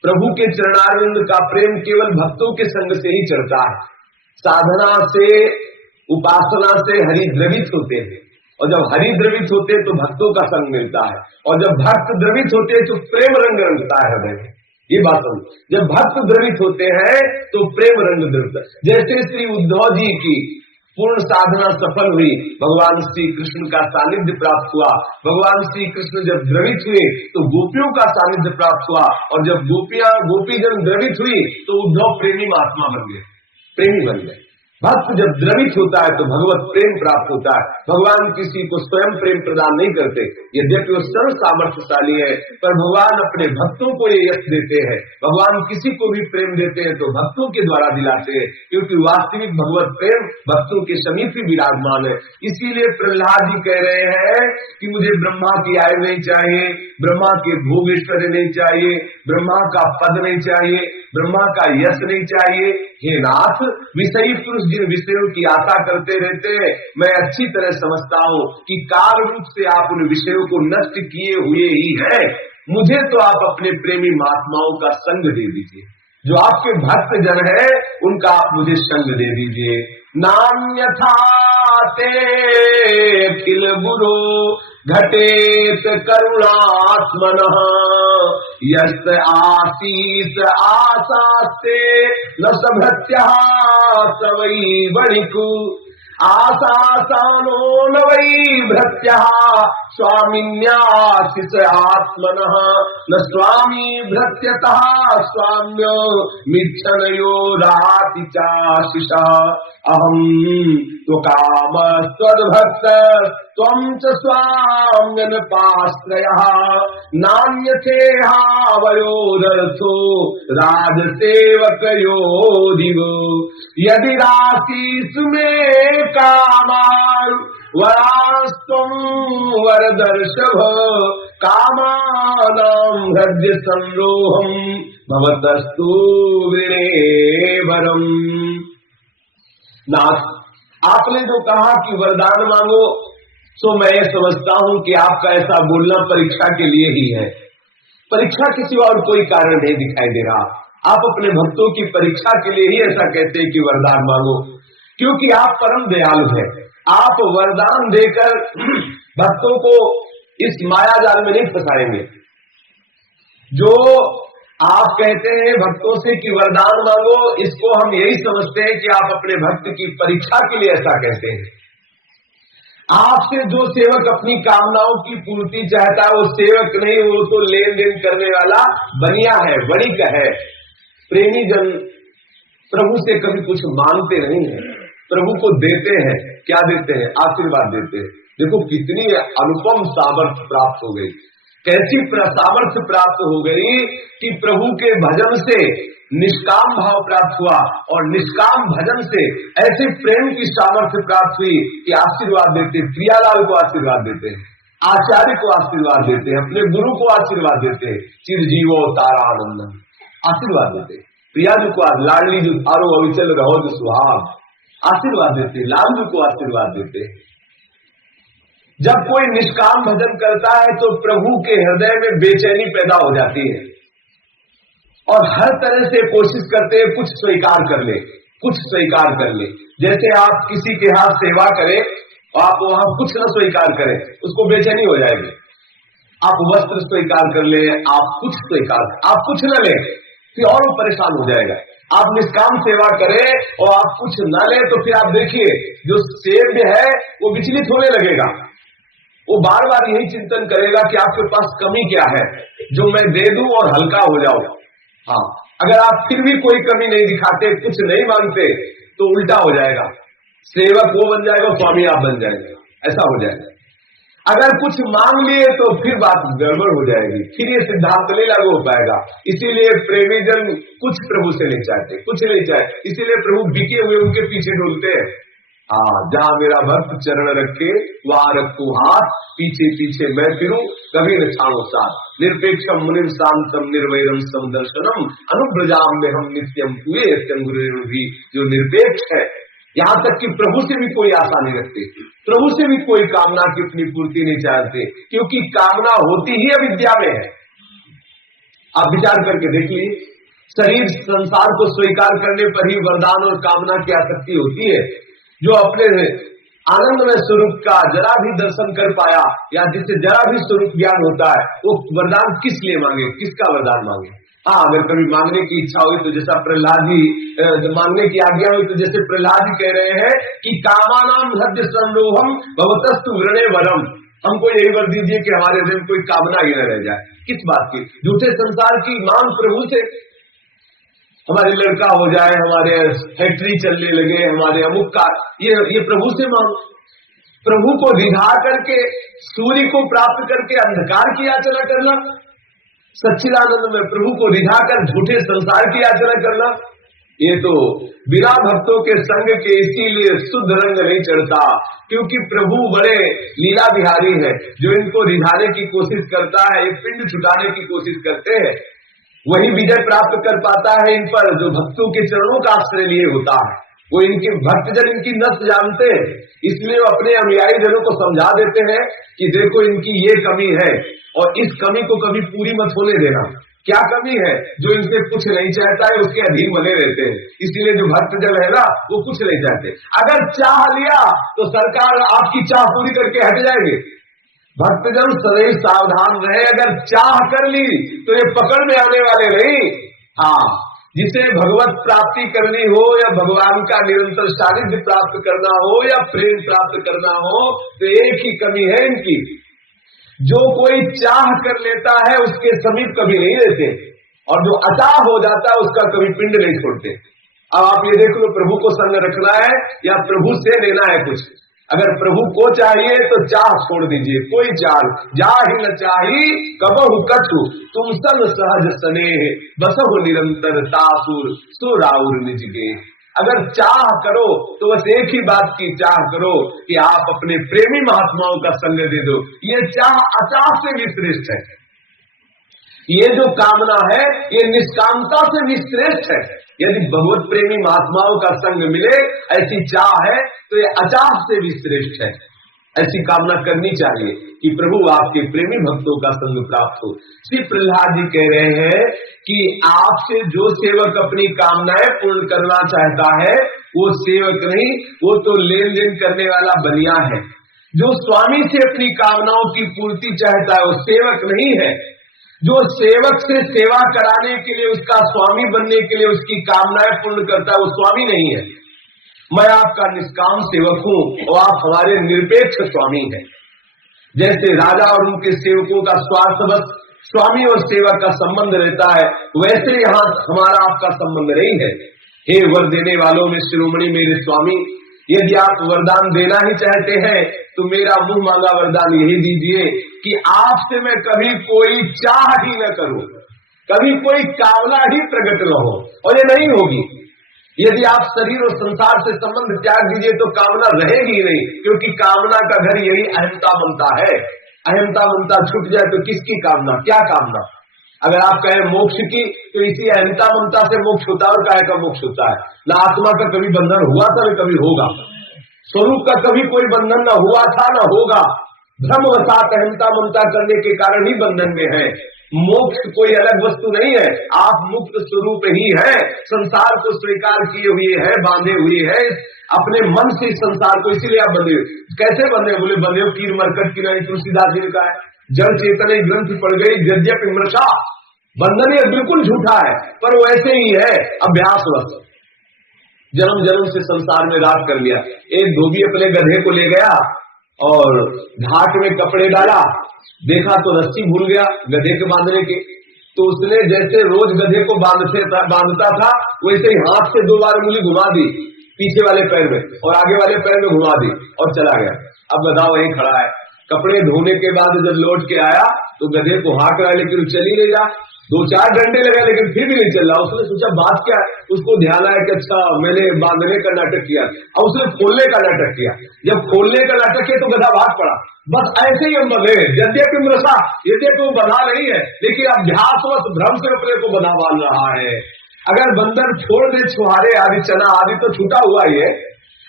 प्रभु के चरणारविंद का प्रेम केवल भक्तों के संग से ही चढ़ता है। साधना से, उपासना से हरि द्रवित होते हैं, और जब हरि द्रवित होते हैं तो भक्तों का संग मिलता है, और जब भक्त द्रवित होते हैं तो प्रेम रंग रंगता है हृदय में। ये बात होगी, जब भक्त द्रवित होते हैं तो प्रेम रंग द्रवित। जैसे श्री उद्धव जी की पूर्ण साधना सफल हुई, भगवान श्री कृष्ण का सानिध्य प्राप्त हुआ। भगवान श्री कृष्ण जब द्रवित हुए तो गोपियों का सानिध्य प्राप्त हुआ, और जब गोपी जन द्रवित हुई तो उद्धव प्रेमी महात्मा बन गए, प्रेमी बन गए। भक्त जब द्रवित होता है तो भगवत प्रेम प्राप्त होता है। भगवान किसी को स्वयं प्रेम प्रदान नहीं करते, यद्यपि वो सर्व सामर्थ्यशाली है, पर भगवान अपने भक्तों को ये यश देते हैं। भगवान किसी को भी प्रेम देते हैं तो भक्तों के द्वारा दिलाते हैं, क्योंकि वास्तविक भगवत प्रेम भक्तों के समीप ही विराजमान है। इसीलिए प्रहलाद जी कह रहे हैं कि मुझे ब्रह्मा की आयु नहीं चाहिए, ब्रह्मा के भोग ऐश्वर्य नहीं चाहिए, ब्रह्मा का पद नहीं चाहिए, ब्रह्मा का यश नहीं चाहिए। हे नाथ, विषयी पुरुष जिन विषयों की आशा करते रहते हैं, मैं अच्छी तरह समझता हूँ कि काल रूप से आप उन विषयों को नष्ट किए हुए ही हैं। मुझे तो आप अपने प्रेमी महात्माओं का संग दे दीजिए, जो आपके भक्त जन है उनका आप मुझे संग दे दीजिए। नान्यथा ते अखिल बुरो घटेत करुणात्मनः यस्त आशीष आशास्ते न सभृत्यः स वै वणिकु आशासानो न वै भृत्यः स्वामिन्याशिष आत्मनः न स्वामी भृत्यतः स्वाम्यो मिच्छनयो राति चाशिषः अहं त्वकामस्त्वद्भक्त त्वं च स्वाम्यनपाश्रयः नान्यथेहावयोरर्थो राजसेवकयोरिव यदि राशिषु मे कामान् वरास्त्वं वरदर्शभ कामानां हृदय संरोहं भवतस्तु वृणेवरम्। नाथ, आपने जो कहा कि वरदान मांगो, तो मैं समझता हूं कि आपका ऐसा बोलना परीक्षा के लिए ही है। परीक्षा किसी और कोई कारण नहीं दिखाई दे रहा। आप अपने भक्तों की परीक्षा के लिए ही ऐसा कहते हैं कि वरदान मांगो, क्योंकि आप परम दयालु हैं। आप वरदान देकर भक्तों को इस माया जाल में नहीं फंसाएंगे। जो आप कहते हैं भक्तों से कि वरदान मांगो, इसको हम यही समझते हैं कि आप अपने भक्त की परीक्षा के लिए ऐसा कहते हैं। आपसे जो सेवक अपनी कामनाओं की पूर्ति चाहता है वो सेवक नहीं, वो तो लेन देन करने वाला बनिया है, वणिक है। प्रेमी जन प्रभु से कभी कुछ मांगते नहीं है, प्रभु को देते हैं। क्या देते हैं? आशीर्वाद देते हैं। देखो कितनी अनुपम सामर्थ्य प्राप्त हो गई, कैसी सामर्थ्य प्राप्त हो गई कि प्रभु के भजन से निष्काम भाव प्राप्त हुआ, और निष्काम भजन से ऐसे प्रेम की सामर्थ्य प्राप्त हुई कि आशीर्वाद देते, प्रियालाल को आशीर्वाद देते हैं, आचार्य को आशीर्वाद देते हैं, अपने गुरु को आशीर्वाद देते हैं, चिरजीवो तारानंदन आशीर्वाद देते, प्रियाजू को, लाडली जो थारो अविचल रहो जो सुहाग आशीर्वाद देते, लालजू को आशीर्वाद देते। जब कोई निष्काम भजन करता है तो प्रभु के हृदय में बेचैनी पैदा हो जाती है, और हर तरह से कोशिश करते हैं कुछ स्वीकार कर ले, कुछ स्वीकार कर ले। जैसे आप किसी के हाथ सेवा करें, आप वहां कुछ न स्वीकार करें, उसको बेचैनी हो जाएगी। आप वस्त्र स्वीकार कर ले, आप कुछ स्वीकार, आप कुछ न ले, फिर और वो परेशान हो जाएगा। आप निष्काम सेवा करें और आप कुछ न ले, तो फिर आप देखिए जो सेव्य है वो विचलित होने लगेगा। वो बार बार यही चिंतन करेगा कि आपके पास कमी क्या है जो मैं दे दूं और हल्का हो जाऊं। हाँ, अगर आप फिर भी कोई कमी नहीं दिखाते, कुछ नहीं मांगते, तो उल्टा हो जाएगा, सेवक वो बन जाएगा, स्वामी आप बन जाएंगे, ऐसा हो जाएगा। अगर कुछ मांग लिए तो फिर बात गड़बड़ हो जाएगी, फिर ये सिद्धांत नहीं लागू हो पाएगा। इसीलिए प्रेमी जन कुछ प्रभु से नहीं चाहते, कुछ नहीं चाहते, इसीलिए प्रभु बिके हुए उनके पीछे डोलते हैं। हाँ, जहां मेरा भक्त चरण रखे वहां रखूं हाथ, पीछे पीछे मैं फिरूं, कभी न छाड़ो साथ। निरपेक्षम मुनिम शांतम निर्वैरम समदर्शनम अनुब्रजाम में हम नित्यम हुए भी। जो निरपेक्ष है, यहाँ तक कि प्रभु से भी कोई आशा नहीं रखते, प्रभु से भी कोई कामना की अपनी पूर्ति नहीं चाहते, क्योंकि कामना होती ही अविद्या में है। आप विचार करके देख लीजिए, शरीर संसार को स्वीकार करने पर ही वरदान और कामना की आसक्ति होती है। जो अपने आनंदमय स्वरूप का जरा भी दर्शन कर पाया, या जिससे जरा भी स्वरूप ज्ञान होता है, वो वरदान किस लिए मांगे, किसका वरदान मांगे। हाँ, अगर कभी मांगने की इच्छा हुई तो जैसा प्रहलाद जी मांगने की आज्ञा हुई, तो जैसे प्रहलाद जी कह रहे हैं कि कामानाम हृदय संरोहम भवतस्तु वृणे वरम, हमको यही वर दीजिए कि हमारे हृदय में कोई कामना ही न रह जाए। किस बात की? झूठे संसार की मांग प्रभु से। हमारे लड़का हो जाए, हमारे फैक्ट्री चलने लगे, हमारे अमुक का, ये प्रभु से मांगो। प्रभु को रिझा करके, सूर्य को प्राप्त करके अंधकार की याचना करना, सच्चिदानंद में प्रभु को रिझा कर झूठे संसार की याचना करना, ये तो बिना भक्तों के संग के इसीलिए शुद्ध रंग नहीं चढ़ता, क्योंकि प्रभु बड़े लीला बिहारी है। जो इनको रिझाने की कोशिश करता है, एक पिंड छुटाने की कोशिश करते हैं, वही विजय प्राप्त कर पाता है इन पर जो भक्तों के चरणों का आश्रय लिए होता है। वो इनके भक्तजन इनकी नस जानते हैं, इसलिए वो अपने अनुयायी जनों को समझा देते हैं कि देखो इनकी ये कमी है और इस कमी को कभी पूरी मत होने देना। क्या कमी है? जो इनसे कुछ नहीं चाहता है उसके अधीन बने रहते हैं, इसीलिए जो भक्तजन है ना वो कुछ नहीं चाहते। अगर चाह लिया तो सरकार आपकी चाह पूरी करके हट जाएंगे। भक्तजन सदैव सावधान रहे, अगर चाह कर ली तो ये पकड़ में आने वाले नहीं। हाँ, जिसे भगवत प्राप्ति करनी हो या भगवान का निरंतर सानिध्य प्राप्त करना हो या प्रेम प्राप्त करना हो, तो एक ही कमी है इनकी, जो कोई चाह कर लेता है उसके समीप कभी नहीं रहते, और जो अचाह हो जाता है उसका कभी पिंड नहीं छोड़ते। अब आप ये देख लो, प्रभु को संग रखना है या प्रभु से लेना है कुछ। अगर प्रभु को चाहिए तो चाह छोड़ दीजिए, कोई चाल जा ही न चाही कबहु कछु, तुम सन सहज स्नेह बसहु निरंतर तासुर सुराउर निज गे। अगर चाह करो तो बस एक ही बात की चाह करो कि आप अपने प्रेमी महात्माओं का संग दे दो। ये चाह अचाह से भी श्रेष्ठ है। ये जो कामना है ये निष्कामता से भी श्रेष्ठ है। यदि भगवत प्रेमी महात्माओं का संग मिले, ऐसी चाह है तो ये अचाह से भी श्रेष्ठ है। ऐसी कामना करनी चाहिए कि प्रभु आपके प्रेमी भक्तों का संग प्राप्त हो। श्री प्रहलाद जी कह रहे हैं कि आपसे जो सेवक अपनी कामनाएं पूर्ण करना चाहता है वो सेवक नहीं, वो तो लेन देन करने वाला बनिया है। जो स्वामी से अपनी कामनाओं की पूर्ति चाहता है वो सेवक नहीं है। जो सेवक से सेवा कराने के लिए, उसका स्वामी बनने के लिए उसकी कामनाएं पूर्ण करता है वो स्वामी नहीं है। मैं आपका निष्काम सेवक हूं और आप हमारे निरपेक्ष स्वामी हैं। जैसे राजा और उनके सेवकों का स्वार्थवश स्वामी और सेवक का संबंध रहता है, वैसे यहाँ हमारा आपका संबंध नहीं है। हे वर देने वालों में शिरोमणि मेरे स्वामी, यदि आप वरदान देना ही चाहते हैं तो मेरा मुंह मांगा वरदान यही दीजिए कि आपसे मैं कभी कोई चाह ही न करूं, कभी कोई कामना ही प्रकट न हो, और ये नहीं होगी। यदि आप शरीर और संसार से संबंध त्याग दीजिए तो कामना रहेगी ही नहीं, क्योंकि कामना का घर यही अहंता ममता है। अहंता ममता छूट जाए तो किसकी कामना, क्या कामना? अगर आप कहें मोक्ष की तो इसी अहंता ममता से मोक्ष होता है, और काहे का मोक्ष होता है? ना आत्मा का कभी बंधन हुआ था न कभी होगा, स्वरूप का कभी कोई बंधन न हुआ था न होगा। भ्रमवशात अहंता ममता करने के कारण ही बंधन में है। मोक्ष कोई अलग वस्तु नहीं है, आप मुक्त स्वरूप ही है। संसार को स्वीकार किए हुए हैं, बांधे हुए हैं अपने मन से इस संसार को, इसीलिए आप बंधे। कैसे बंधे? बोले बंधे हो कीर मरकट की नहीं। तुलसीदास जी ने कहा है जड़ चेतन ग्रंथ पड़ गई यद्यपि मृषा। बंधन ये बिल्कुल झूठा है, पर वो ऐसे ही है अभ्यासवश। जन्म जन्म से संसार में राज कर लिया। एक धोबी अपने गधे को ले गया और घाट में कपड़े डाला, देखा तो रस्सी भूल गया गधे के बांधने के, तो उसने जैसे रोज गधे को बांधता था वैसे ही हाथ से 2 बार उंगली घुमा दी पीछे वाले पैर में और आगे वाले पैर में घुमा दी और चला गया। अब गधा वहीं खड़ा है। कपड़े धोने के बाद जब लौट के आया तो गधे को हाँक रहा है लेकिन चल ही नहीं रहा। 2-4 घंटे लगा लेकिन फिर भी नहीं चल रहा। उसने सोचा बात क्या है, उसको ध्यान आया कि अच्छा मैंने बांधने का नाटक किया। अब उसने खोलने का नाटक किया। जब खोलने का नाटक किया तो गधा भाग पड़ा। बस ऐसे ही हम बंधे, यद्यपि मृषा, यद्यपि वो बंधा नहीं है लेकिन अभ्यासवश भ्रम से अपने को बंधा बांध रहा है। अगर बंधन छोड़ दे छुहारे आदि चना आदि तो छूटा हुआ ही है।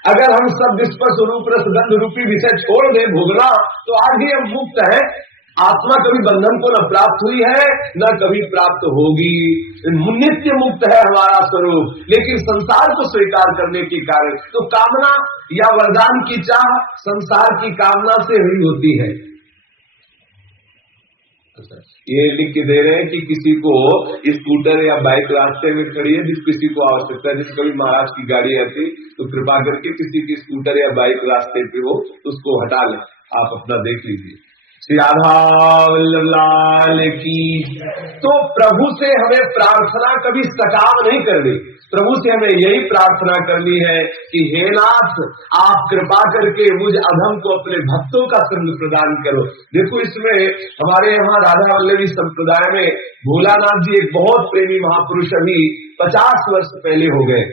अगर हम सब स्पर्श रूप रस गंध रूपी विषय छोड़ दे भोगना तो आज ही हम मुक्त हैं। आत्मा कभी बंधन को न प्राप्त हुई है न कभी प्राप्त होगी। नित्य मुक्त है हमारा स्वरूप, लेकिन संसार को स्वीकार करने के कारण तो कामना या वरदान की चाह संसार की कामना से हुई होती है। ये लिख के दे रहे हैं कि किसी को स्कूटर या बाइक रास्ते में खड़ी है, जिस किसी को आवश्यकता है, जिस कभी महाराज की गाड़ी आती तो कृपा करके किसी की स्कूटर या बाइक रास्ते पे हो तो उसको हटा लें। आप अपना देख लीजिए। श्री राधा वल्लभ लाल की। तो प्रभु से हमें प्रार्थना कभी सकाम नहीं करनी, प्रभु से हमें यही प्रार्थना करनी है कि हे नाथ, आप कृपा करके मुझ अधम को अपने भक्तों का संग प्रदान करो। देखो, इसमें हमारे यहाँ राधा वल्लभी संप्रदाय में भोलानाथ जी एक बहुत प्रेमी महापुरुष अभी 50 वर्ष पहले हो गए,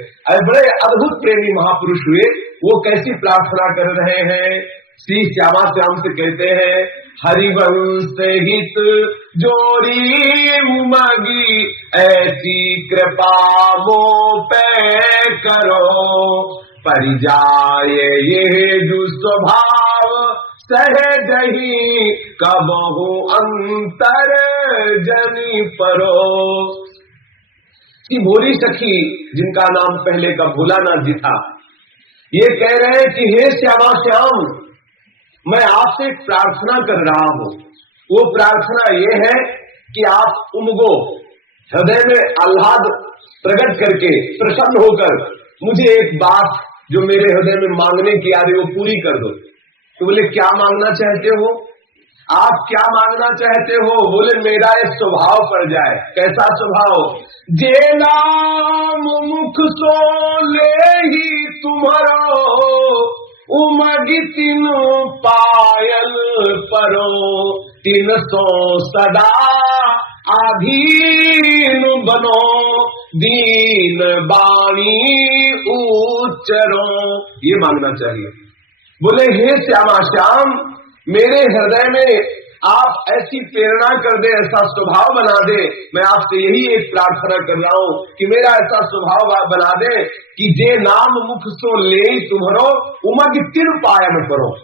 बड़े अद्भुत प्रेमी महापुरुष हुए। वो कैसी प्रार्थना कर रहे हैं? श्री श्यामा श्याम से कहते हैं, हरिवंश हित जोरी उमगी, ऐसी कृपा मो पे करो, परिजाये ये जो स्वभाव सहज ही, कबहु अंतर जनी परो। कि भोली सखी, जिनका नाम पहले का भोलानाथ जी था, ये कह रहे हैं कि हे श्यामा श्याम, मैं आपसे एक प्रार्थना कर रहा हूं। वो प्रार्थना ये है कि आप उमगो, हृदय में आह्लाद प्रकट करके, प्रसन्न होकर मुझे एक बात जो मेरे हृदय में मांगने की आ रही वो पूरी कर दो। तो बोले, क्या मांगना चाहते हो आप? क्या मांगना चाहते हो? बोले, मेरा एक स्वभाव पड़ जाए। कैसा स्वभाव? जे नाम मुख सो ले ही तुम्हारो, उमगी तीनु पायल परो, 300 सदा आधीन बनो, दीन बाणी उच्चरो। ये मांगना चाहिए। बोले, हे श्यामा श्याम, मेरे हृदय में आप ऐसी प्रेरणा कर दे, ऐसा स्वभाव बना दे। मैं आपसे यही एक प्रार्थना कर रहा हूं कि मेरा ऐसा स्वभाव बना दे कि जे नाम मुख सो ले तुम्हारो, उमग तिर पायन करो।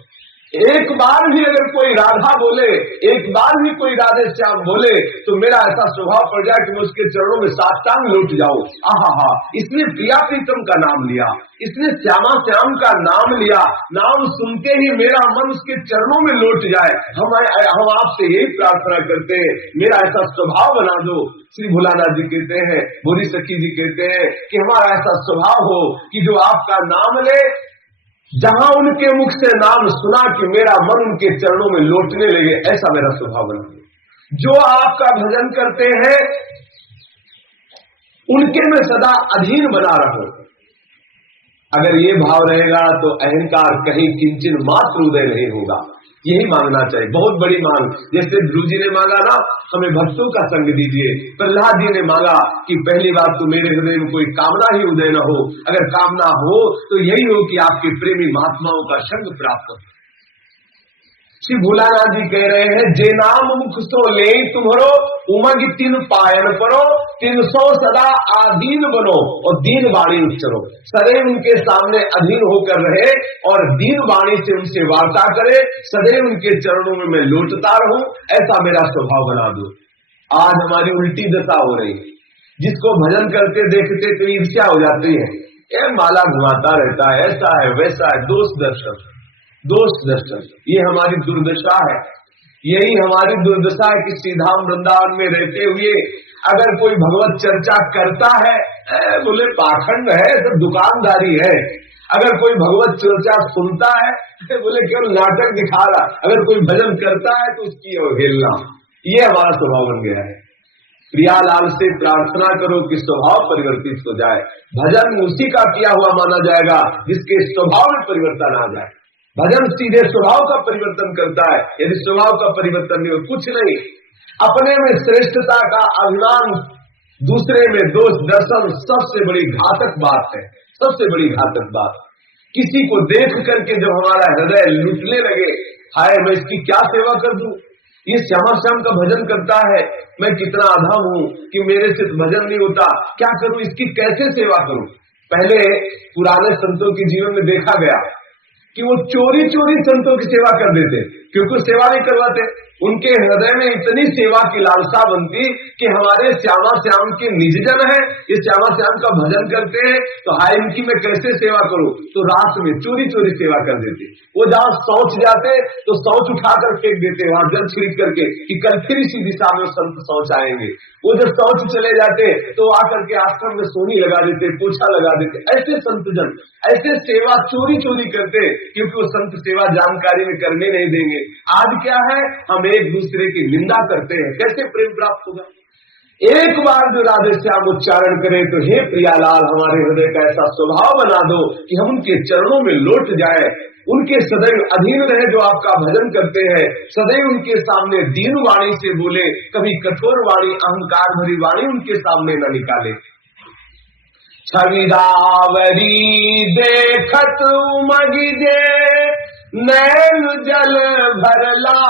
एक बार भी अगर कोई राधा बोले, एक बार भी कोई राधे श्याम बोले, तो मेरा ऐसा स्वभाव पड़ जाए कि मैं उसके चरणों में साष्टांग लौट जाऊं। आहा, इसने प्रिया प्रीतम का नाम लिया, इसने श्यामा श्याम का नाम लिया, नाम सुनते ही मेरा मन उसके चरणों में लौट जाए। हम आपसे यही प्रार्थना करते हैं, मेरा ऐसा स्वभाव बना दो। श्री भोलानाथ जी कहते हैं, भोली सखी जी कहते हैं कि हमारा ऐसा स्वभाव हो कि जो आपका नाम ले, जहां उनके मुख से नाम सुना कि मेरा मन उनके चरणों में लौटने लगे, ऐसा मेरा स्वभाव बना दो। जो आपका भजन करते हैं उनके में सदा अधीन बना रहो। अगर ये भाव रहेगा तो अहंकार कहीं किंचन मात्र उदय नहीं होगा। यही मांगना चाहिए, बहुत बड़ी मांग। जैसे ध्रुव जी ने मांगा ना, हमें भक्तों का संग दीजिए। प्रहलाद जी ने मांगा कि पहली बात तो मेरे हृदय में कोई कामना ही उदय न हो, अगर कामना हो तो यही हो कि आपके प्रेमी महात्माओं का संग प्राप्त हो। श्री भोलानाथ जी कह रहे हैं, जे नाम मुख सो ले तुम्हारो, उमग तीन पायन परो, 300 सदा आधीन बनो और दीन वाणी उच्चरो। सदैव उनके सामने अधीन होकर रहे और दीन वाणी से उनसे वार्ता करे, सदैव उनके चरणों में मैं लौटता रहूं, ऐसा मेरा स्वभाव बना दो। आज हमारी उल्टी दशा हो रही, जिसको भजन करते देखते तो ईर्ष्या हो जाती है, ये माला घुमाता रहता है, ऐसा है वैसा है, दोष दर्शन, ये हमारी दुर्दशा है। यही हमारी दुर्दशा है कि श्रीधाम वृंदावन में रहते हुए अगर कोई भगवत चर्चा करता है, बोले पाखंड है, सब दुकानदारी है। अगर कोई भगवत चर्चा सुनता है, बोले केवल नाटक दिखा रहा। अगर कोई भजन करता है तो उसकी अवहेलना। ये हमारा स्वभाव बन गया है। प्रियालाल से प्रार्थना करो कि स्वभाव परिवर्तित हो जाए। भजन उसी का किया हुआ माना जाएगा जिसके स्वभाव में परिवर्तन आ जाए। भजन सीधे स्वभाव का परिवर्तन करता है। यदि स्वभाव का परिवर्तन नहीं हो, कुछ नहीं। अपने में श्रेष्ठता का अभिमान, दूसरे में दोष दर्शन सबसे बड़ी घातक बात है, सबसे बड़ी घातक बात। किसी को देख करके जब हमारा हृदय लुटने लगे, हाय मैं इसकी क्या सेवा कर दूं, ये श्यामा श्याम का भजन करता है, मैं कितना अधम हूं कि मेरे से भजन नहीं होता, क्या करूं, इसकी कैसे सेवा करूं। पहले पुराने संतों के जीवन में देखा गया कि वो चोरी चोरी संतों की सेवा कर देते, क्योंकि सेवा नहीं करवाते। उनके हृदय में इतनी सेवा की लालसा बनती कि हमारे श्यामा श्याम के निजजन है, ये श्यामा श्याम का भजन करते हैं, तो हाय इनकी मैं कैसे सेवा करूं, तो रात में चोरी चोरी सेवा कर देते। वो जहां शौच जाते तो शौच उठाकर फेंक देते वहां जल छिड़क करके कि कल फिर इसी दिशा में संत शौच आएंगे। वो जब शौच चले जाते तो आकर के आश्रम में सोनी लगा देते, पोछा लगा देते। ऐसे संतजन ऐसे सेवा चोरी चोरी करते, क्योंकि वो संत सेवा जानकारी में करने नहीं देंगे। आज क्या है, हम एक दूसरे की निंदा करते हैं, कैसे प्रेम प्राप्त होगा। एक बार जो राधे श्याम उच्चारण करें तो हे प्रियालाल हमारे हृदय का ऐसा स्वभाव बना दो कि हम उनके चरणों में लौट जाए, उनके सदैव अधीन रहे जो आपका भजन करते हैं, सदैव उनके सामने दीन वाणी से बोले, कभी कठोर वाणी अहंकार भरी वाणी उनके सामने न निकाले। छविदावरी देखत उमगी जे नैन जल भरला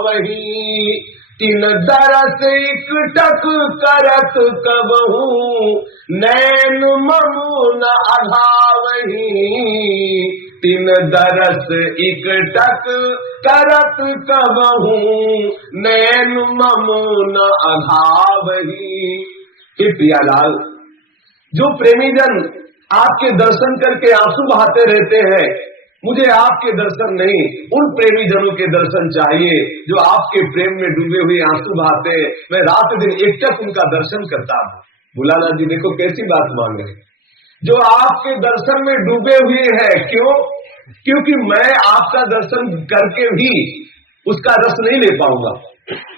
वही, तिन दरस इकटक करत कबहू नैन ममु न अघावही, तिन दरस इकटक करत कबहू नैन ममु न अघावही। हे प्रियालाल, जो प्रेमी जन आपके दर्शन करके आंसू बहाते रहते हैं, मुझे आपके दर्शन नहीं, उन प्रेमी जनों के दर्शन चाहिए जो आपके प्रेम में डूबे हुए आंसू बहाते हैं। मैं रात दिन एकटक उनका दर्शन करता हूं। भोलानाथ जी देखो कैसी बात मांग रहे, जो आपके दर्शन में डूबे हुए हैं। क्यों? क्योंकि मैं आपका दर्शन करके भी उसका रस नहीं ले पाऊंगा,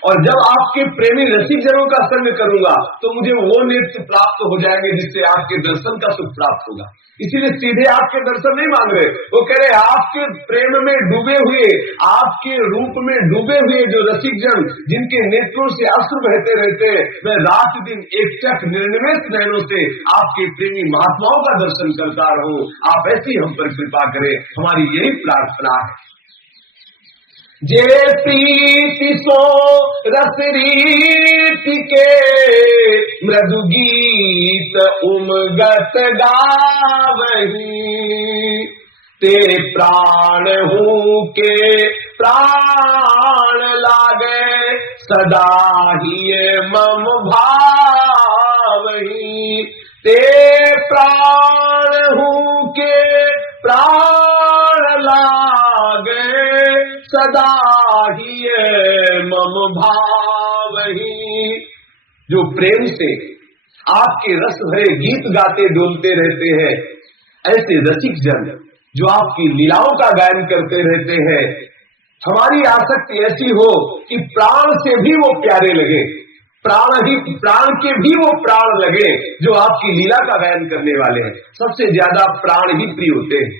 और जब आपके प्रेमी रसिक जनों का संग करूंगा तो मुझे वो नेत्र प्राप्त हो जाएंगे जिससे आपके दर्शन का सुख प्राप्त होगा। इसीलिए सीधे आपके दर्शन नहीं मांग रहे, वो कह रहे आपके प्रेम में डूबे हुए, आपके रूप में डूबे हुए जो रसिक जन जिनके नेत्रों से अश्रु बहते रहते हैं, मैं रात दिन एकटक निर्निमेष नयनों से आपके प्रेमी महात्माओं का दर्शन करता रहूं। आप ऐसी हम पर कृपा करें, हमारी यही प्रार्थना है। जे प्रीति सो रस रीति के मृदु गीत उमगत गावही, ते प्राण हूँ के प्राण लागे सदा ही मम भावही, ते प्राण हूँ के प्राण लागे सदा ही मम भावही। जो प्रेम से आपके रस भरे गीत गाते डोलते रहते हैं, ऐसे रसिक जन जो आपकी लीलाओं का गायन करते रहते हैं, हमारी आसक्ति ऐसी हो कि प्राण से भी वो प्यारे लगे, प्राण के भी वो प्राण लगे जो आपकी लीला का गायन करने वाले हैं। सबसे ज्यादा प्राण ही प्रिय होते हैं,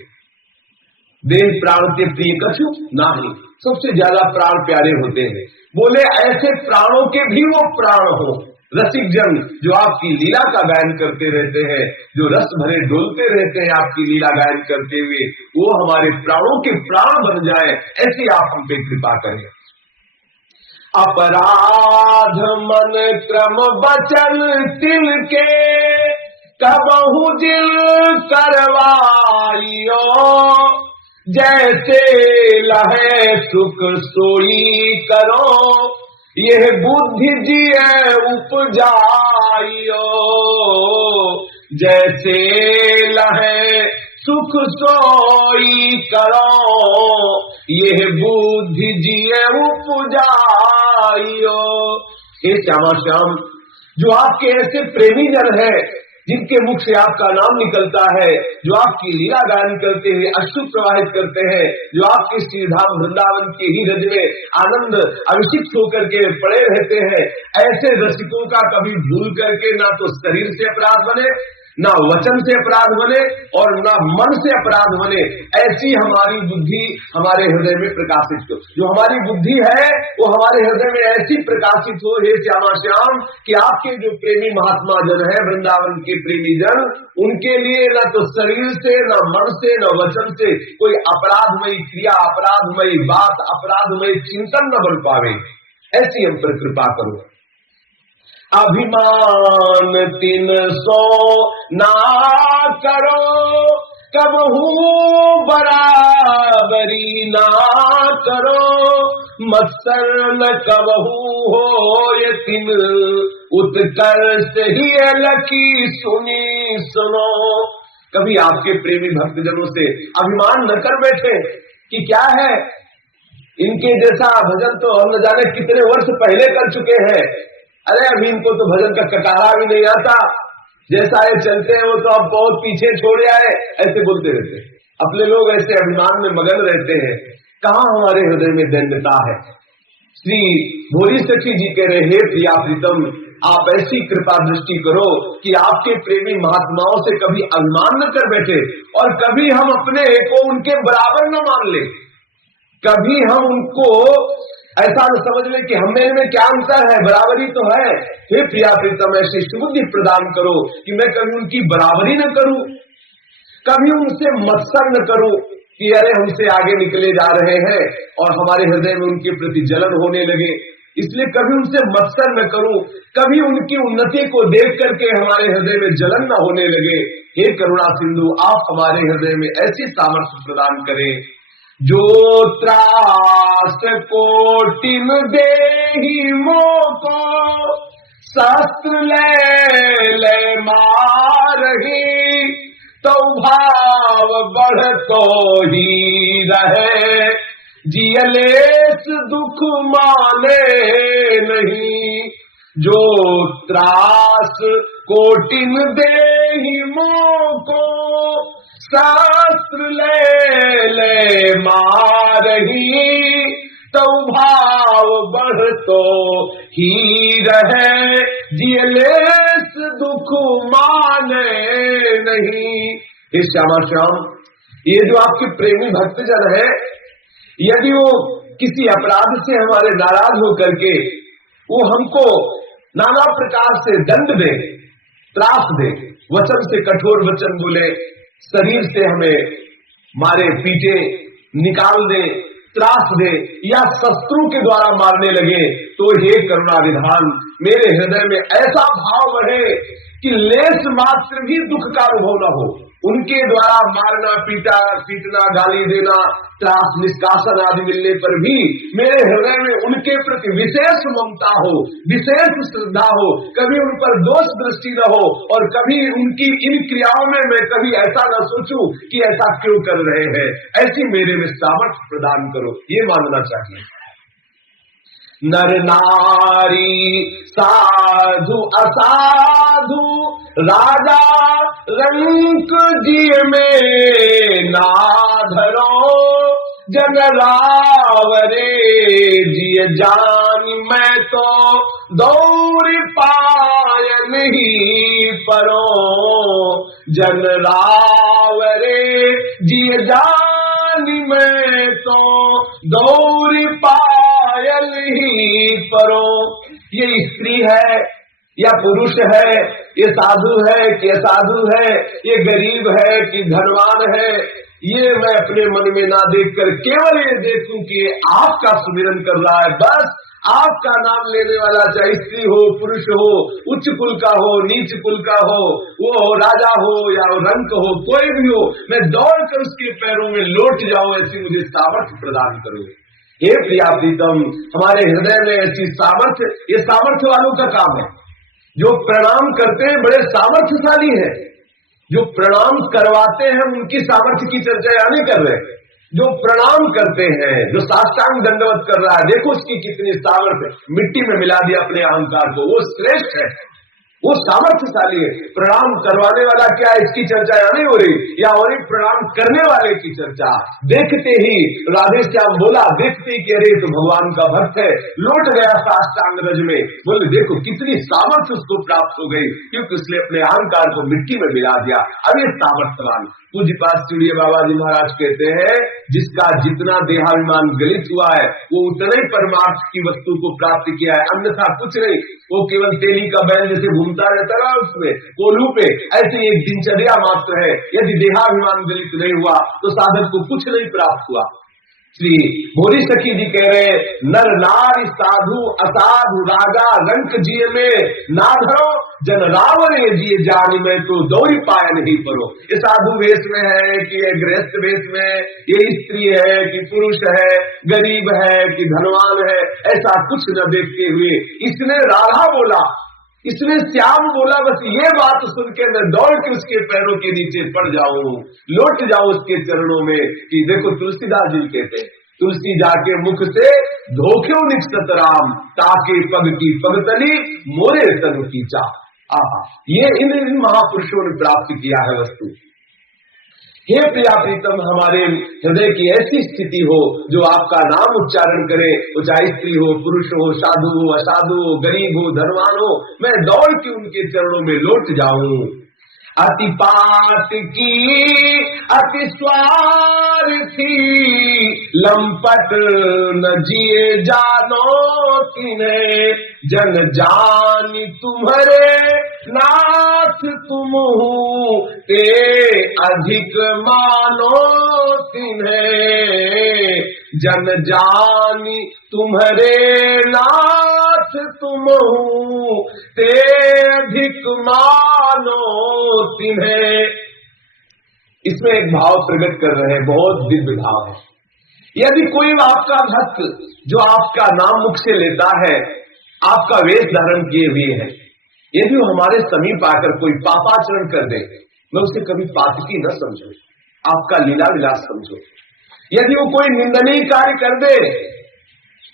देह प्राण के प्रिय कछु नहीं, सबसे ज्यादा प्राण प्यारे होते हैं। बोले ऐसे प्राणों के भी वो प्राण हो, रसिक जन जो आपकी लीला का गायन करते रहते हैं, जो रस भरे डोलते रहते हैं आपकी लीला गायन करते हुए, वो हमारे प्राणों के प्राण बन जाए, ऐसी आप हम पे कृपा करें। अपराध मन क्रम बचन तिल के कबहु दिल करवाइयो, जैसे लहे सुख सोई करो यह बुद्धि जिये उपजाइयो, जैसे लहे सुख सोई करो यह बुद्धि जिये उपजाइयो। हे श्यामा श्याम, जो आपके ऐसे प्रेमी जन है जिनके मुख से आपका नाम निकलता है, जो आपकी लीला गायन करते हैं, अश्रु प्रवाहित करते हैं, जो आपके श्रीधाम वृंदावन के ही रज में आनंद अभिषिक्त होकर के पड़े रहते हैं, ऐसे रसिकों का कभी भूल करके ना तो शरीर से अपराध बने, ना वचन से अपराध बने और ना मन से अपराध बने, ऐसी हमारी बुद्धि हमारे हृदय में प्रकाशित हो। जो हमारी बुद्धि है वो हमारे हृदय में ऐसी प्रकाशित हो, हे श्यामा श्याम, कि आपके जो प्रेमी महात्मा जन है, वृंदावन के प्रेमी जन, उनके लिए न तो शरीर से, न मन से, न वचन से कोई अपराधमयी क्रिया, अपराधमयी बात, अपराधमयी चिंतन न बन पावे, ऐसी हम पर कृपा करो। अभिमान तिन सो ना करो, कबहू बराबरी ना करो, मत्सर न कबहू हो यतिन, उत्कर्ष ही लकी सुनी सुनो। कभी आपके प्रेमी भक्तजनों से अभिमान न कर बैठे कि क्या है, इनके जैसा भजन तो हम न जाने कितने वर्ष पहले कर चुके हैं, अरे अभी इनको तो भजन का कटारा भी नहीं आता, जैसा ये चलते हैं वो तो अब बहुत पीछे छोड़ आए, ऐसे बोलते रहते। अपने लोग ऐसे अभिमान में मगन रहते हैं, कहाँ हमारे हृदय में दंडता है। श्री भोरी सखी जी कह रहे, हे प्रिया प्रीतम, आप ऐसी कृपा दृष्टि करो कि आपके प्रेमी महात्माओं से कभी अभिमान न कर बैठे और कभी हम अपने को उनके बराबर न मान ले, कभी हम उनको ऐसा न समझ ले कि हमें में क्या अंतर है, बराबरी तो है। हे प्रिया प्रीतम, ऐसी सुबुद्धि प्रदान करो कि मैं कभी उनकी बराबरी न करूं, कभी उनसे मत्सर न करूं कि अरे हमसे आगे निकले जा रहे हैं और हमारे हृदय में उनके प्रति जलन होने लगे, इसलिए कभी उनसे मत्सर न करूं, कभी उनकी उन्नति को देख करके हमारे हृदय में जलन न होने लगे। हे करुणा सिंधु, आप हमारे हृदय में ऐसी सामर्थ्य प्रदान करें, जो त्रास कोटिन देहि मोको, शस्त्र ले मारही, तो भाव बढ़ तो ही रहे, जियलेस दुख माने नहीं। जो त्रास कोटिन देहि मोको, शास्त्र ले मारही, तो भाव बढ़ तो ही रहे, जियलेस दुख माने नहीं। हे श्यामा श्याम, ये जो आपके प्रेमी भक्तजन है, यदि वो किसी अपराध से हमारे नाराज होकर के वो हमको नाना प्रकार से दंड दे, त्रास दे, वचन से कठोर वचन बोले, शरीर से हमें मारे पीटे, निकाल दे, त्रास दे या शत्रु के द्वारा मारने लगे, तो हे करुणा विधान, मेरे हृदय में ऐसा भाव बढ़े कि लेस मात्र भी दुख का अनुभव न हो। उनके द्वारा मारना पीटना, गाली देना, त्रास निष्कासन आदि मिलने पर भी मेरे हृदय में उनके प्रति विशेष ममता हो, विशेष श्रद्धा हो, कभी उन पर दोष दृष्टि न हो और कभी उनकी इन क्रियाओं में मैं कभी ऐसा न सोचूं कि ऐसा क्यों कर रहे हैं। ऐसी मेरे में सामर्थ्य प्रदान करो, ये मानना चाहिए। नर नारी साधु असाधु, राजा रंक जी में ना धरो, जन रावरे जिय जान मैं तो दौड़ पायन ही परो, जन रावरे जिय जान मैं तो दौड़ पायल ही परो। ये स्त्री है या पुरुष है, ये साधु है कि असाधु है, ये गरीब है कि धनवान है, ये मैं अपने मन में ना देखकर केवल ये देखूं कि आपका सुमिरन कर रहा है, बस आपका नाम लेने वाला, चाहे स्त्री हो पुरुष हो, उच्च कुल का हो नीच कुल का हो, वो राजा हो या रंक हो, कोई भी हो, मैं दौड़ कर उसके पैरों में लौट जाऊं, ऐसी मुझे सामर्थ्य प्रदान करो। हे प्रिया प्रीतम, हमारे हृदय में ऐसी सामर्थ्य, ये सामर्थ्य वालों का काम है। जो प्रणाम करते हैं बड़े सामर्थ्यशाली है, जो प्रणाम करवाते हैं उनकी सामर्थ्य की चर्चा यहाँ नहीं कर रहे। जो प्रणाम करते हैं, जो साष्टांग दंडवत कर रहा है, देखो उसकी कितनी सामर्थ्य, मिट्टी में मिला दिया अपने अहंकार को, वो श्रेष्ठ है, वो सामर्थ्यशाली है। प्रणाम करवाने वाला क्या है, इसकी चर्चा यहाँ नहीं हो रही, या हो रही प्रणाम करने वाले की चर्चा। देखते ही राधे श्याम बोला, देखते ही कि अरे तो भगवान का भक्त है, लौट गया साष्टांग रज में। बोले देखो कितनी सामर्थ्य उसको प्राप्त हो गई, क्योंकि उसने अपने अहंकार को मिट्टी में मिला दिया। अब ये सामर्थ्यवान पूज्यपाद चिड़िया बाबा जी महाराज कहते हैं, जिसका जितना देहाभिमान गलित हुआ है वो उतना ही परमार्थ की वस्तु को प्राप्त किया है, अन्यथा कुछ नहीं। वो केवल तेली का बैल जैसे घूमता रहता है उसमें कोल्हू पे, ऐसे एक दिनचर्या मात्र है। यदि देहाभिमान गलित नहीं हुआ तो साधक को कुछ नहीं प्राप्त हुआ। श्री भोरी सखी जी कह रहे, नर नारी साधु असाधु राजा रंक जिये में ना धरो, जन रावण ये जिये जानी में तो दौरी पाया नहीं परो। ये साधु वेश में है कि ये गृहस्थ वेश में, ये स्त्री है कि पुरुष है, गरीब है कि धनवान है, ऐसा कुछ न देखते हुए इसने राधा बोला, इसने श्याम बोला, बस ये बात सुन के मैं दौड़ के उसके पैरों के नीचे पड़ जाऊं, लौट जाऊं उसके चरणों में। कि देखो तुलसीदास जी कहते हैं, तुलसी जाके मुख से धोख्यो निकसत राम, ताके पग की पगतली मोरे तनु की चाह। आहा, ये इन महापुरुषों ने प्राप्त किया है वस्तु। हे प्रिया प्रीतम, हमारे हृदय की ऐसी स्थिति हो जो आपका नाम उच्चारण करे, वो चाहे स्त्री हो, पुरुष हो, साधु हो, असाधु हो, गरीब हो, धनवान हो, मैं दौड़ के उनके चरणों में लौट जाऊं। अति पात की अति स्वार्थी, लंपट न जिए जानो तिन्हें, जन जानी तुम्हारे नाथ तुम हूँ, ते अधिक मानो तिन्हें, जन जानी तुम्हारे नाथ तुम हूँ, ते अधिक मानो तिन्हें। इसमें एक भाव प्रकट कर रहे हैं, बहुत दिव्य भाव है। यदि कोई आपका भक्त जो आपका नाम मुख से लेता है, आपका वेश धारण किए हुए है, यदि वो हमारे समीप आकर कोई पापाचरण कर दे, मैं उसे कभी पातकी न समझू, आपका लीला विलास समझो। यदि वो कोई निंदनीय कार्य कर दे,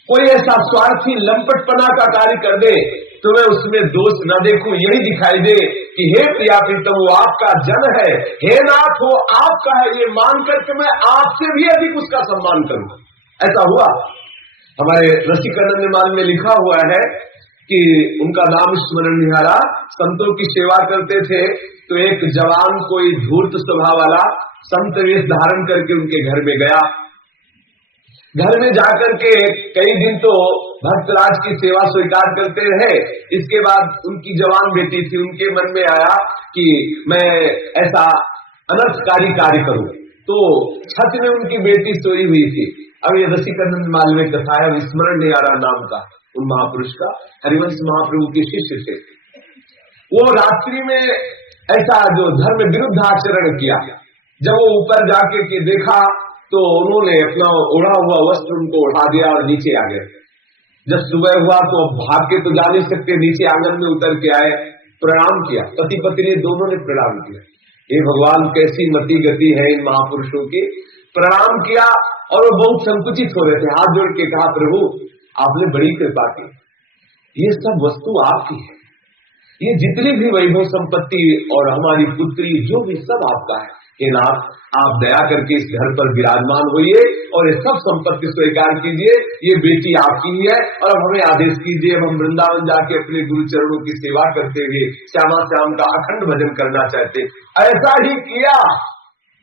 कोई ऐसा स्वार्थी लंपटपना का कार्य कर दे, तो मैं उसमें दोष न देखूं, यही दिखाई दे कि हे प्रिया प्रीतम, वो आपका जन है, हे नाथ वो आपका है, ये मान करके मैं आपसे भी अधिक उसका सम्मान करूं। ऐसा हुआ। हमारे रसिकानंद माल में लिखा हुआ है कि उनका नाम स्मरण निहारा, संतों की सेवा करते थे, तो एक जवान कोई धूर्त स्वभाव वाला संत वेश धारण करके उनके घर में गया। घर में जाकर के कई दिन तो भक्तराज की सेवा स्वीकार करते रहे। इसके बाद उनकी जवान बेटी थी, उनके मन में आया कि मैं ऐसा अनर्थकारी कार्य करूं, तो छत में उनकी बेटी सोई हुई थी। अब ये रसिकानंद माल में कथा है, स्मरण निहारा नाम का उन महापुरुष का, हरिवंश महाप्रभु के शिष्य थे। वो रात्रि में ऐसा जो धर्म विरुद्ध आचरण किया, जब वो ऊपर जाके के देखा तो उन्होंने अपना ओढ़ा हुआ वस्त्र उनको उठा दिया और नीचे आ गए। जब सुबह हुआ तो भाग के तो जा नहीं सकते, नीचे आंगन में उतर के आए, प्रणाम किया, पति पत्नी दोनों ने प्रणाम किया। हे भगवान, कैसी मति गति है इन महापुरुषों की। प्रणाम किया और वो बहुत संकुचित हो रहे थे, हाथ जोड़ के कहा, प्रभु आपने बड़ी कृपा की, ये सब वस्तु आपकी है, ये जितनी भी वैभव संपत्ति और हमारी पुत्री जो भी सब आपका है। हे नाथ, आप दया करके इस घर पर विराजमान होइए और ये सब संपत्ति स्वीकार कीजिए, ये बेटी आपकी ही है, और अब हमें आदेश कीजिए, हम वृंदावन जाके अपने गुरु चरणों की सेवा करते हुए श्यामा श्याम का अखंड भजन करना चाहते। ऐसा ही किया।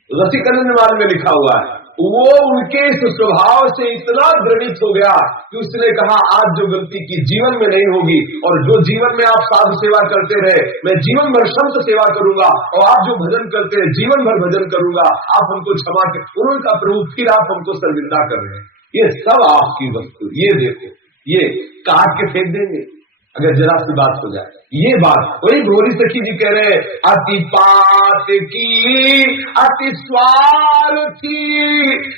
रसिकानंद माल में लिखा हुआ है, वो उनके इस स्वभाव से इतना द्रवित हो गया कि उसने कहा, आज जो गलती की जीवन में नहीं होगी, और जो जीवन में आप साधु सेवा करते रहे, मैं जीवन भर संत सेवा करूंगा, और आप जो भजन करते रहे जीवन भर भजन करूंगा, आप हमको क्षमा कर। उन्होंने कहा, प्रभु फिर आप हमको शर्मिंदा कर रहे हैं, ये सब आपकी वस्तु, ये देखो, ये काट के फेंक देंगे अगर जरा सी बात हो जाए। ये बात वही भोरी सखी जी कह रहे, अति पात की अति स्वार्थी,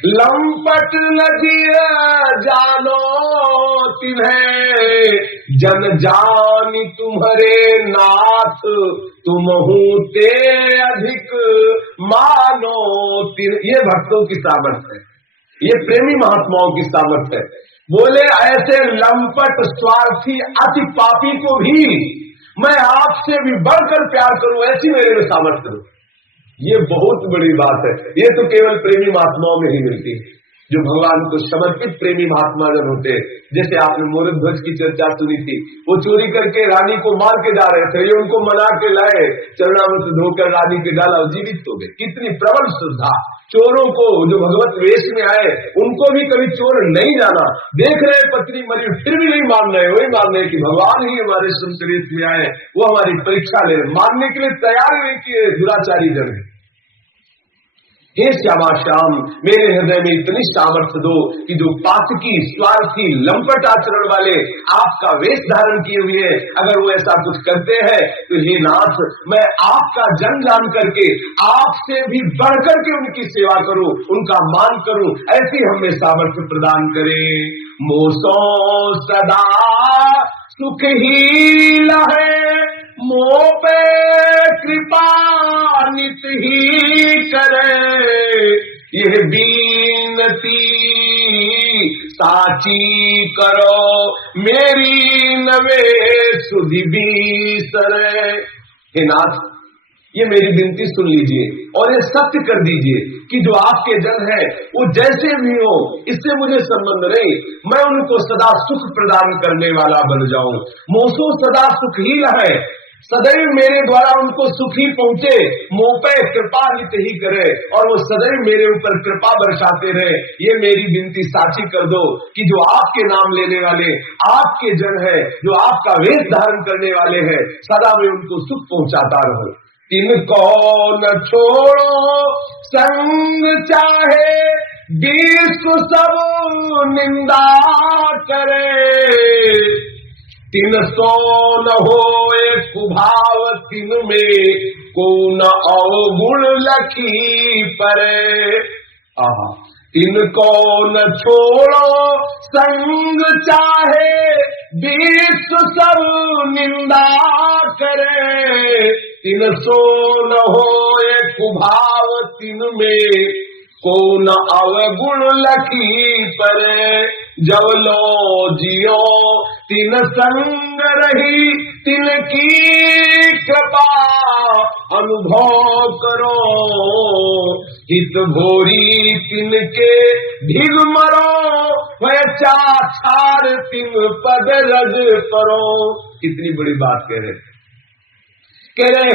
लंपट लगिए जानो तिन्हें, जन जानी तुम्हारे नाथ तुम हूँ, ते अधिक मानो तिन्हें। ये भक्तों की सामर्थ्य है, ये प्रेमी महात्माओं की सामर्थ्य है। बोले ऐसे लंपट स्वार्थी अति पापी को भी मैं आपसे भी बढ़कर प्यार करूं, ऐसी मेरे में सामर्थ्य हो। ये बहुत बड़ी बात है। ये तो केवल प्रेमी महात्माओं में ही मिलती है, जो भगवान को समर्पित प्रेमी महात्मा जन होते हैं। जैसे आपने मोरक ध्वज की चर्चा सुनी थी, वो चोरी करके रानी को मार के जा रहे थे, ये उनको मना के लाए, चरणामृत धोकर रानी के डाला और जीवित हो गए। कितनी प्रबल श्रद्धा। चोरों को जो भगवत वेश में आए, उनको भी कभी चोर नहीं जाना, देख रहे पत्नी मरी फिर भी नहीं मान रहे, वही मान रहे कि भगवान ही हमारे संत वेश में आए, वो हमारी परीक्षा ले, मानने के लिए तैयार नहीं किए दुराचारी जन। हे श्यामा श्याम, मेरे हृदय में इतनी सामर्थ्य दो कि जो पातकी, स्वार्थी, लंपट आचरण वाले आपका वेश धारण किए हुए हैं, अगर वो ऐसा कुछ करते हैं तो हे नाथ, मैं आपका जन जान करके आपसे भी बढ़ करके उनकी सेवा करूं, उनका मान करूं, ऐसी हमें सामर्थ्य प्रदान करे। मोसो सदा सुख ही लहे, मोह पे कृपा नित ही करे, यह बीनती साची करो, मेरी नवे सुधि बीसरे। हे नाथ, ये मेरी विनती सुन लीजिए और ये सत्य कर दीजिए कि जो आपके जन है वो जैसे भी हो, इससे मुझे संबंध नहीं, मैं उनको सदा सुख प्रदान करने वाला बन जाऊं। मोसो सदा सुख ही रहे, सदैव मेरे द्वारा उनको सुख ही पहुंचे, मोह पे कृपा नित ही करे और वो सदैव मेरे ऊपर कृपा बरसाते रहे। ये मेरी विनती साची कर दो कि जो आपके नाम लेने वाले आपके जन है, जो आपका वेश धारण करने वाले हैं, सदा मैं उनको सुख पहुंचाता रहूं। तिनको न छोड़ो संग चाहे, विश्व सब निंदा करे, तिन सो न होए कुभाव, तिन में को न अवगुण लखी परे। आहा, तिनको न छोड़ो संग चाहे, विश्व सब निंदा करे, तिन सो न होए कुभाव, तिन में को न अवगुण लखी परे। जब लो जियो तिन संग रही, तिन की कृपा अनुभव करो, हित भोरी तिन के ढिग मरो, वह चाछार तिन पद रज परो। कितनी बड़ी बात कह रहे,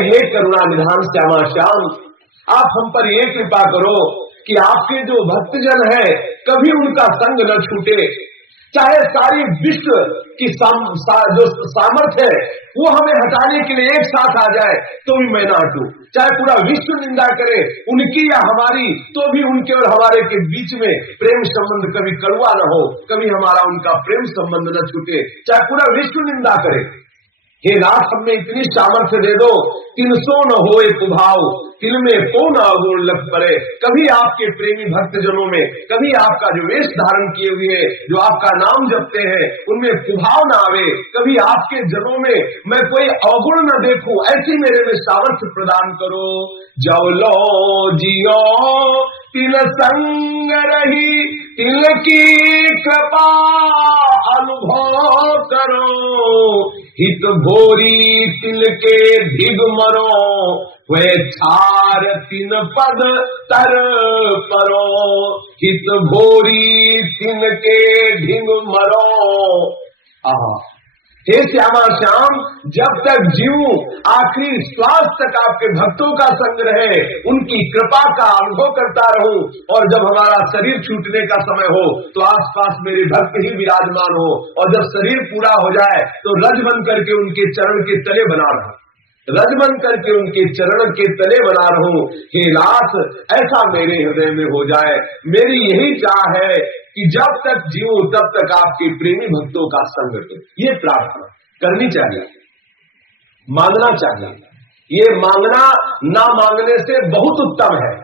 हे करुणा निधान श्यामा श्याम, आप हम पर ये कृपा करो कि आपके जो भक्तजन है कभी उनका संग न छूटे, चाहे सारी विश्व की जो सामर्थ्य है वो हमें हटाने के लिए एक साथ आ जाए तो भी मैं ना हटूं, चाहे पूरा विश्व निंदा करे उनकी या हमारी, तो भी उनके और हमारे के बीच में प्रेम संबंध कभी कड़वा न हो, कभी हमारा उनका प्रेम संबंध न छूटे, चाहे पूरा विश्व निंदा करे। हे नाथ, हमें इतनी सामर्थ्य दे दो, तिन सो न होए कुभाव, तिल में को न अवगुण लग पड़े। कभी आपके प्रेमी भक्तजनों में, कभी आपका जो वेश धारण किए हुए है, जो आपका नाम जपते हैं, उनमें कुभाव न आवे, कभी आपके जनों में मैं कोई अवगुण न देखूं, ऐसी मेरे में सामर्थ्य प्रदान करो। जब लो जियो तिल संग रही, तिल की कृपा अनुभव करो, हित भोरी तिल के ढिग मरो, वे छार तिन पद तर परो, हित भोरी तिन के ढिग मरो। आहा, हे श्यामा श्याम, जब तक जीव आखिरी श्वास तक आपके भक्तों का संग रहे, उनकी कृपा का अनुभव करता रहूं, और जब हमारा शरीर छूटने का समय हो तो आसपास मेरे भक्त ही विराजमान हो, और जब शरीर पूरा हो जाए तो रज बन करके उनके चरण के तले बना रहूं, रज बन करके उनके चरण के तले बना रहूं। हे नाथ, ऐसा मेरे हृदय में हो जाए। मेरी यही चाह है कि जब तक जीऊं तब तक आपके प्रेमी भक्तों का संग करूं। ये प्रार्थना करनी चाहिए, मांगना चाहिए। ये मांगना ना मांगने से बहुत उत्तम है।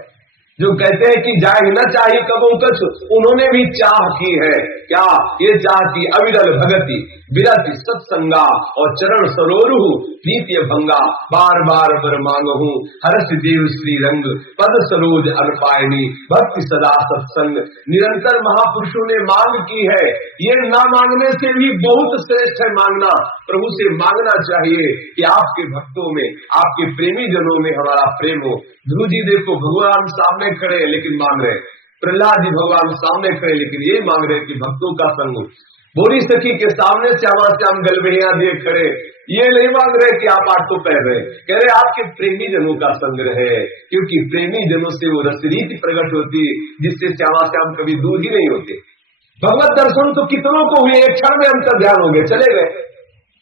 जो कहते हैं कि जाए न चाहिए कबो कछ, उन्होंने भी चाह की है। क्या ये चाह की? अविरल भगति विरति सत्संगा, और चरण सरोरु प्रीति भंगा, बार बार पर मांगहू हर्ष देव श्री रंग, पद सरोज अनपायनी, भक्ति सदा सत्संग। निरंतर महापुरुषों ने मांग की है। ये ना मांगने से भी बहुत श्रेष्ठ है मांगना। प्रभु से मांगना चाहिए कि आपके भक्तों में, आपके प्रेमी जनों में हमारा प्रेम हो। ध्रुव जी देखो, भगवान सामने खड़े लेकिन मांग रहे, प्रहलाद जी भगवान सामने खड़े लेकिन ये मांग रहे कि भक्तों का संग हो। बोरी सखी के सामने श्यामा श्याम गलबेड़िया दिए खड़े, ये नहीं मांग रहे कि आप आटो पहन रहे, कह रहे आपके प्रेमी जनों का संग रहे, क्योंकि प्रेमी जनों से वो रसरीति प्रकट होती जिससे श्यामा श्याम कभी दूर ही नहीं होते। भगवत दर्शन तो कितनों को हुए, एक क्षण में अंतर ध्यान हो गए, चले गए।